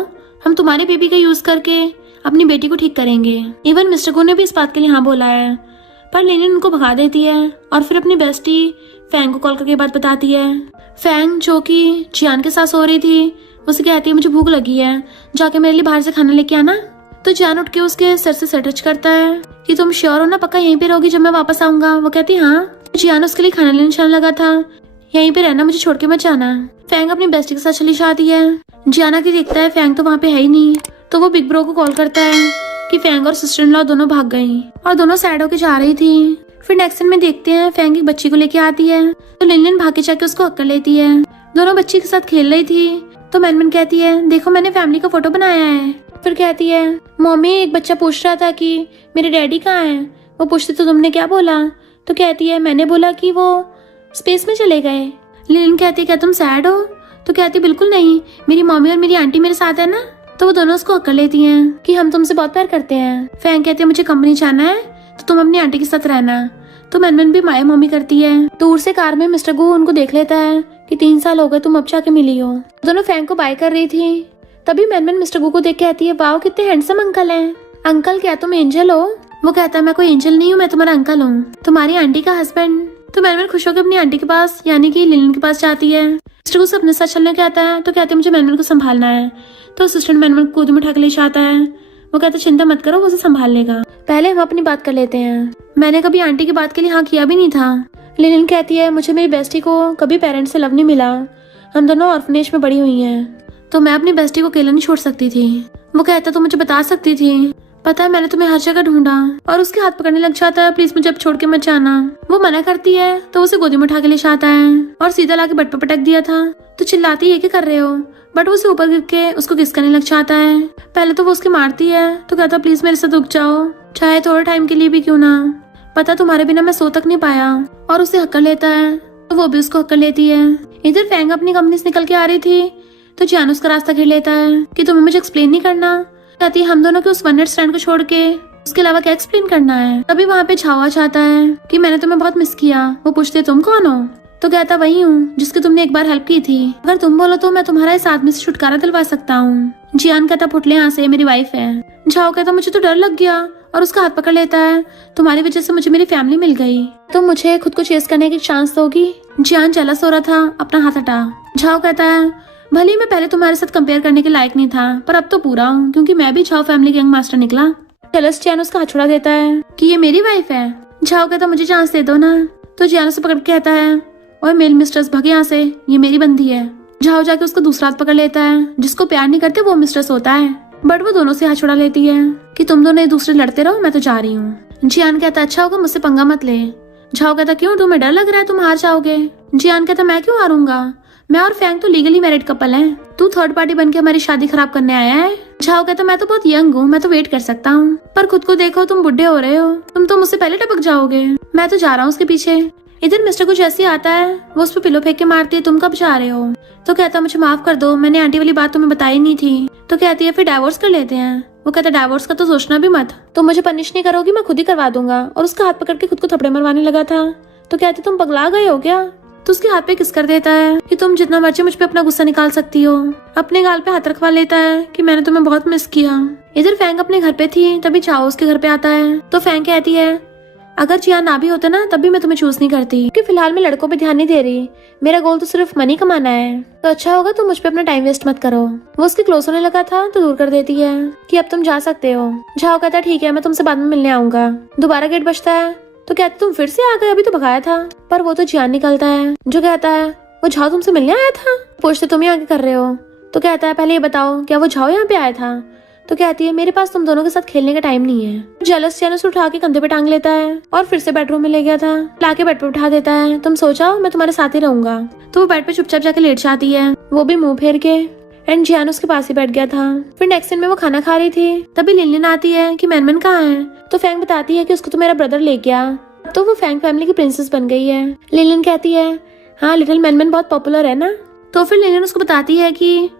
हम तुम्हारे बेबी का यूज करके अपनी बेटी को ठीक करेंगे। इवन मिस्टर गो ने भी इस बात के लिए हाँ बोला है, पर लिलिन उनको भगा देती है और फिर अपनी बेस्टी फैंग को कॉल करके बात बताती है। फैंग जो कि जियान के साथ सो रही थी उसे कहती है मुझे भूख लगी है, जाके मेरे लिए बाहर से खाना लेके आना। तो जियान उठ के उसके सर से सर टच करता है कि तुम श्योर हो ना, पक्का यहीं पे रहोगी जब मैं वापस आऊंगा। वो कहती हाँ। जियान उसके लिए खाना लेने चलने लगा था, यहीं पे रहना, मुझे छोड़ के मत जाना। फैंग अपनी बेस्टी के साथ चली जाती है। जियाना की देखता है फैंग तो वहाँ पे है ही नहीं, तो वो बिग ब्रो को कॉल करता है कि फैंग और सिस्टर इन लॉ दोनों भाग गई और दोनों सैड होके जा रही थी। फिर नेक्स्ट सीन में देखते हैं फैंग एक बच्ची को लेके आती है, तो लिनलिन भाग के जाके उसको हक कर लेती है। दोनों बच्ची के साथ खेल रही थी, तो मैनमैन कहती है देखो मैंने फैमिली का फोटो बनाया है। फिर कहती है मम्मी एक बच्चा पूछ रहा था कि मेरे डैडी कहाँ हैं। वो पूछती तो तुमने क्या बोला। तो कहती है मैंने बोला कि वो स्पेस में चले गए। लिलिन कहती है क्या तुम सैड हो। तो कहती बिल्कुल नहीं, मेरी मम्मी और मेरी आंटी मेरे साथ है ना। तो वो दोनों उसको अक्ल लेती हैं कि हम तुमसे बहुत प्यार करते हैं। फैंग कहती है मुझे कंपनी जाना है तो तुम अपनी आंटी के साथ रहना। तो मैनमैन भी माया मम्मी करती है। दूर से कार में मिस्टर गो उनको देख लेता है कि 3 साल हो गए तुम अब जाके मिली हो। दोनों फैंग को बाय कर रही थी, तभी मैनमैन मिस्टर गो को देख के कहती है वाओ कितने हैंडसम अंकल हैं। अंकल क्या तुम एंजल हो। वो कहता है मैं कोई एंजल नहीं हूँ, मैं तुम्हारा अंकल हूँ, तुम्हारी आंटी का हस्बैंड। तो मैनमैन खुश होकर अपनी आंटी के पास यानी कि लिलिन के पास जाती है। मिस्टर गो से अपने साथ चलने कहता है, तो कहते हैं मुझे मैनमैन को संभालना है। तो असिस्टेंट मैनमैन को गोद में उठा के ले जाता है। वो कहता है चिंता मत करो, वो उसे संभाल लेगा, पहले हम अपनी बात कर लेते हैं। मैंने कभी आंटी की बात के लिए हाँ किया भी नहीं था। लिलिन कहती है मुझे मेरी बेस्टी को कभी पेरेंट्स से लव नहीं मिला, हम दोनों ऑर्फनेज में बड़ी हुई हैं, तो मैं अपनी बेस्टी को अकेला नहीं छोड़ सकती थी। वो कहता तो मुझे बता सकती थी, पता है मैंने तुम्हें हर जगह ढूंढा। और उसके हाथ पकड़ने लग जाता है, प्लीज मुझे अब छोड़ के मत जाना। वो मना करती है तो उसे गोदी में उठा के ले जाता है और सीधा लाके बट पे पटक दिया था। तो चिल्लाती है क्या कर रहे हो, बट वो उसे ऊपर गिर के उसको किस करने लग जाता है। पहले तो वो उसके मारती है, तो कहता प्लीज मेरे साथ रुक जाओ, चाहे थोड़े टाइम के लिए भी क्यों ना, पता तुम्हारे बिना मैं सो तक नहीं पाया। और उसे हक कर लेता है, तो वो भी उसको हक कर लेती है। इधर फैंग अपनी कंपनी से निकल के आ रही थी, तो जियान उसका रास्ता घेर लेता है कि तुम्हें मुझे एक्सप्लेन नहीं करना, कहती है हम दोनों के उस वन नाइट स्टैंड को छोड़ के उसके अलावा क्या एक्सप्लेन करना है। तभी वहाँ पे छावा चाहता है कि मैंने तुम्हें बहुत मिस किया। वो पूछते तुम कौन हो, तो कहता वही हूँ जिसकी तुमने एक बार हेल्प की थी। अगर तुम बोलो तो मैं तुम्हारा इस आदमी से छुटकारा दिलवा सकता हूँ। जियान कहता फुटले यहाँ से, मेरी वाइफ है। झाओ कहता मुझे तो डर लग गया और उसका हाथ पकड़ लेता है, तुम्हारी वजह से मुझे मेरी फैमिली मिल गई, तो मुझे खुद को चेस करने की चांस दोगी। जियान जेलस हो रहा था, अपना हाथ हटा। झाओ कहता है भले मैं पहले तुम्हारे साथ कंपेयर करने के लायक नहीं था, पर अब तो पूरा हूँ क्योंकि मैं भी झाओ फैमिली गैंग मास्टर निकला। जेलस जियान उसका हाथ छुड़ा देता है कि ये मेरी वाइफ है। झाओ कहता मुझे चांस दे दो ना। तो जियान उसे पकड़ के कहता है ओए मेल मिस्ट्रेस भगे यहाँ से, ये मेरी बंदी है। झाओ जाके उसका दूसरा हाथ पकड़ लेता है। जिसको प्यार नहीं करते वो मिस्ट्रेस होता है, बट वो दोनों से हाथ छुड़ा लेती है कि तुम दोनों एक दूसरे लड़ते रहो, मैं तो जा रही हूँ। जियान कहता अच्छा होगा मुझसे पंगा मत ले। झाओ कहता क्यों, तुम्हें डर लग रहा है तुम हार जाओगे। जियान कहता मैं क्यों हारूंगा, मैं और फैंग तो लीगली मैरिड कपल हैं, तू थर्ड पार्टी बन के हमारी शादी खराब करने आया है। झाओ कहता मैं तो बहुत यंग हूँ, मैं तो वेट कर सकता हूँ, पर खुद को देखो तुम बुढ़े हो रहे हो, तुम तो मुझसे पहले टपक जाओगे। मैं तो जा रहा हूँ उसके पीछे। इधर मिस्टर को जैसे आता है वो उस पर पिलो फेंक के मारती है, तुम कब जा रहे हो। तो कहता मुझे माफ कर दो, मैंने आंटी वाली बात तुम्हें बताई नहीं थी। तो कहती है फिर डाइवोर्स कर लेते हैं। वो कहता डाइवोर्स का तो सोचना भी मत, तुम मुझे पनिश नहीं करोगी, मैं खुद ही करवा दूंगा। और उसका हाथ पकड़ के खुद को थप्पड़े मरवाने लगा था। तो कहती तुम पगला गए हो क्या। तो उसके हाथ पे किस कर देता है कि तुम जितना मर्जी मुझ पे अपना गुस्सा निकाल सकती हो। अपने गाल पे हाथ रखवा लेता है कि मैंने तुम्हें बहुत मिस किया। इधर फैंग अपने घर पे थी, तभी चाओ उसके घर पे आता है। तो फैंग कहती है अगर जियान ना भी होता ना तब भी मैं तुम्हें चूज नहीं करती, क्योंकि फिलहाल मैं लड़कों पे ध्यान नहीं दे रही, मेरा गोल तो सिर्फ मनी कमाना है। तो अच्छा होगा तुम मुझ पे अपना टाइम वेस्ट मत करो। वो उसके क्लोज होने लगा था तो दूर कर देती है कि अब तुम जा सकते हो। झाओ कहता ठीक है मैं तुमसे बाद में मिलने आऊंगा। दोबारा गेट बजता है तो कहते तुम फिर से आ गए, अभी तो भगाया था। पर वो तो जियान निकलता है जो कहता है वो झाओ तुमसे मिलने आया था। पूछते तुम यहाँ आगे कर रहे हो। तो कहता है पहले ये बताओ क्या वो झाओ यहाँ पे आया था। तो कहती है मेरे पास तुम दोनों के साथ खेलने का टाइम नहीं है। जेलस जियान उसे उठा के कंधे पे टांग लेता है और फिर से बेडरूम में ले गया था, लाके बेड पे उठा देता है। तुम सोचा मैं तुम्हारे साथ ही रहूंगा। तो वो बेड पे चुपचाप जाके लेट जाती है, वो भी मुंह फेर के। एंड जियान उसके पास ही बैठ गया था। फिर नेक्स्ट दिन में वो खाना खा रही थी, तभी लिनलिन आती है कि मैनमैन कहाँ है। तो फैंग बताती है कि उसको तो मेरा ब्रदर ले गया, तो वो फैंग फैमिली की प्रिंसेस बन गई है। लिनलिन कहती है हाँ लिटिल मैनमैन बहुत पॉपुलर है ना। तो फिर लिनलिन उसको बताती है कि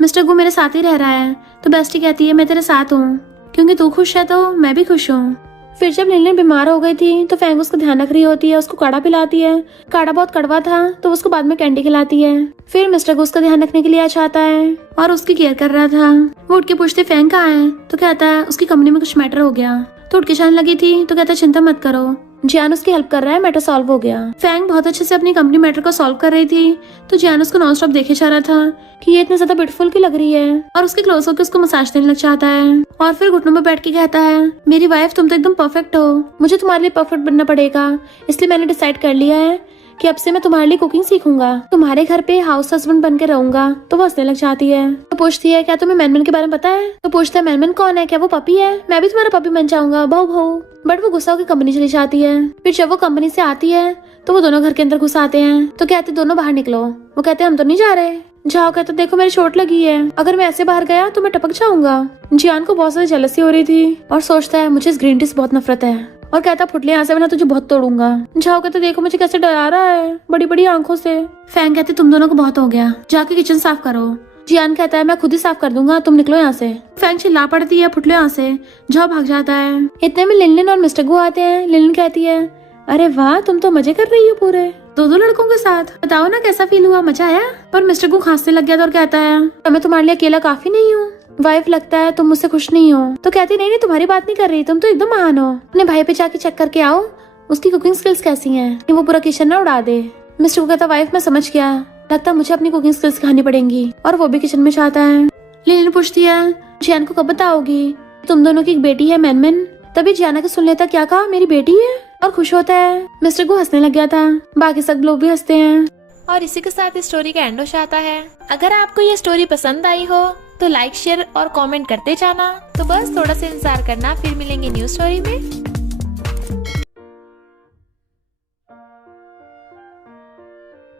मिस्टर गु मेरे साथ ही रह रहा है। तो बेस्टी कहती है मैं तेरे साथ हूँ, क्योंकि तू खुश है तो मैं भी खुश हूँ। फिर जब लिनलिन बीमार हो गई थी तो फैंग उसका ध्यान रख रही होती है, उसको काढ़ा पिलाती है। काढ़ा बहुत कड़वा था तो उसको बाद में कैंडी खिलाती है। फिर मिस्टर गु उसका ध्यान रखने के लिए आ जाता है और उसकी केयर कर रहा था। वो उठ के पूछते फैंग कहाँ है। तो कहता है उसकी कंपनी में कुछ मैटर हो गया। तो उठ के जाने लगी थी तो कहता चिंता मत करो, जियान उसकी हेल्प कर रहा है, मैटर सॉल्व हो गया। फैंग बहुत अच्छे से अपनी कंपनी मैटर को सॉल्व कर रही थी तो जियान उसको नॉन स्टॉप देखे जा रहा था कि ये इतनी ज्यादा ब्यूटीफुल की लग रही है, और उसके क्लोज होकर उसको मसाज देने लग जाता है। और फिर घुटनों में बैठ के कहता है मेरी वाइफ तुम तो एकदम परफेक्ट हो, मुझे तुम्हारे लिए परफेक्ट बनना पड़ेगा, इसलिए मैंने डिसाइड कर लिया है कि अब से मैं तुम्हारे लिए कुकिंग सीखूंगा, तुम्हारे घर पे हाउस हस्बैंड बन के रहूंगा। तो वो हंसने लग जाती है। तो पूछती है क्या तुम्हें मैनमैन के बारे में पता है। तो पूछता है मैनमैन कौन है, क्या वो पपी है, मैं भी तुम्हारा पपी बन जाऊंगा भाऊ भाऊ। बट वो गुस्सा होकर कंपनी चली जाती है। फिर जब वो कंपनी से आती है तो वो दोनों घर के अंदर घुस आते हैं। तो कहते दोनों बाहर निकलो। वो कहते हम तो नहीं जा रहे। झाओ कहता देखो मेरी चोट लगी है, अगर मैं ऐसे बाहर गया तो मैं टपक जाऊंगा। जियान को बहुत ज्यादा जेलसी हो रही थी और सोचता है मुझे इस ग्रीन टी से बहुत नफरत है, और कहता फुटले यहाँ से वरना तुझे बहुत तोड़ूंगा। झाओ कहते देखो मुझे कैसे डरा रहा है बड़ी बड़ी आंखों से। फैंग कहते तुम दोनों को बहुत हो गया, जाके किचन साफ करो। जियान कहता है मैं खुद ही साफ कर दूंगा, तुम निकलो यहाँ से। फैंग चिल्ला पड़ती है फुटले यहाँ से। झाओ भाग जाता है। इतने में लिनलिन और मिस्टर गु आते हैं। लिनलिन कहती है अरे वाह तुम तो मजे कर रही हो पूरे दो लड़कों के साथ, बताओ ना कैसा फील हुआ, मजा आया। पर मिस्टर गु खांसने लग गया था और कहता है मैं तुम्हारे लिए अकेला काफी नहीं हूँ, वाइफ लगता है तुम मुझसे खुश नहीं हो। तो कहती नहीं तुम्हारी बात नहीं कर रही, तुम तो एकदम महान हो, अपने भाई पे जाके चेक करके आओ उसकी कुकिंग स्किल्स कैसी हैं, कि वो पूरा किचन ना उड़ा दे। मिस्टर गु कहता वाइफ मैं समझ गया, लगता है मुझे अपनी कुकिंग स्किल्स सिखानी पड़ेंगी, और वो भी किचन में जाता है। लिनलिन पूछती है जियान को कब बताओगी तुम दोनों की एक बेटी है मैनमैन। तभी जियाना के सुन लेता क्या कहा मेरी बेटी है, और खुश होता है। मिस्टर गु हंसने लग गया था, बाकी सब लोग भी हंसते हैं। और इसी के साथ इस स्टोरी का एंड हो जाता है। अगर आपको ये स्टोरी पसंद आई हो तो लाइक शेयर और कमेंट करते जाना। तो बस थोड़ा सा इंतजार करना, फिर मिलेंगे न्यू स्टोरी में।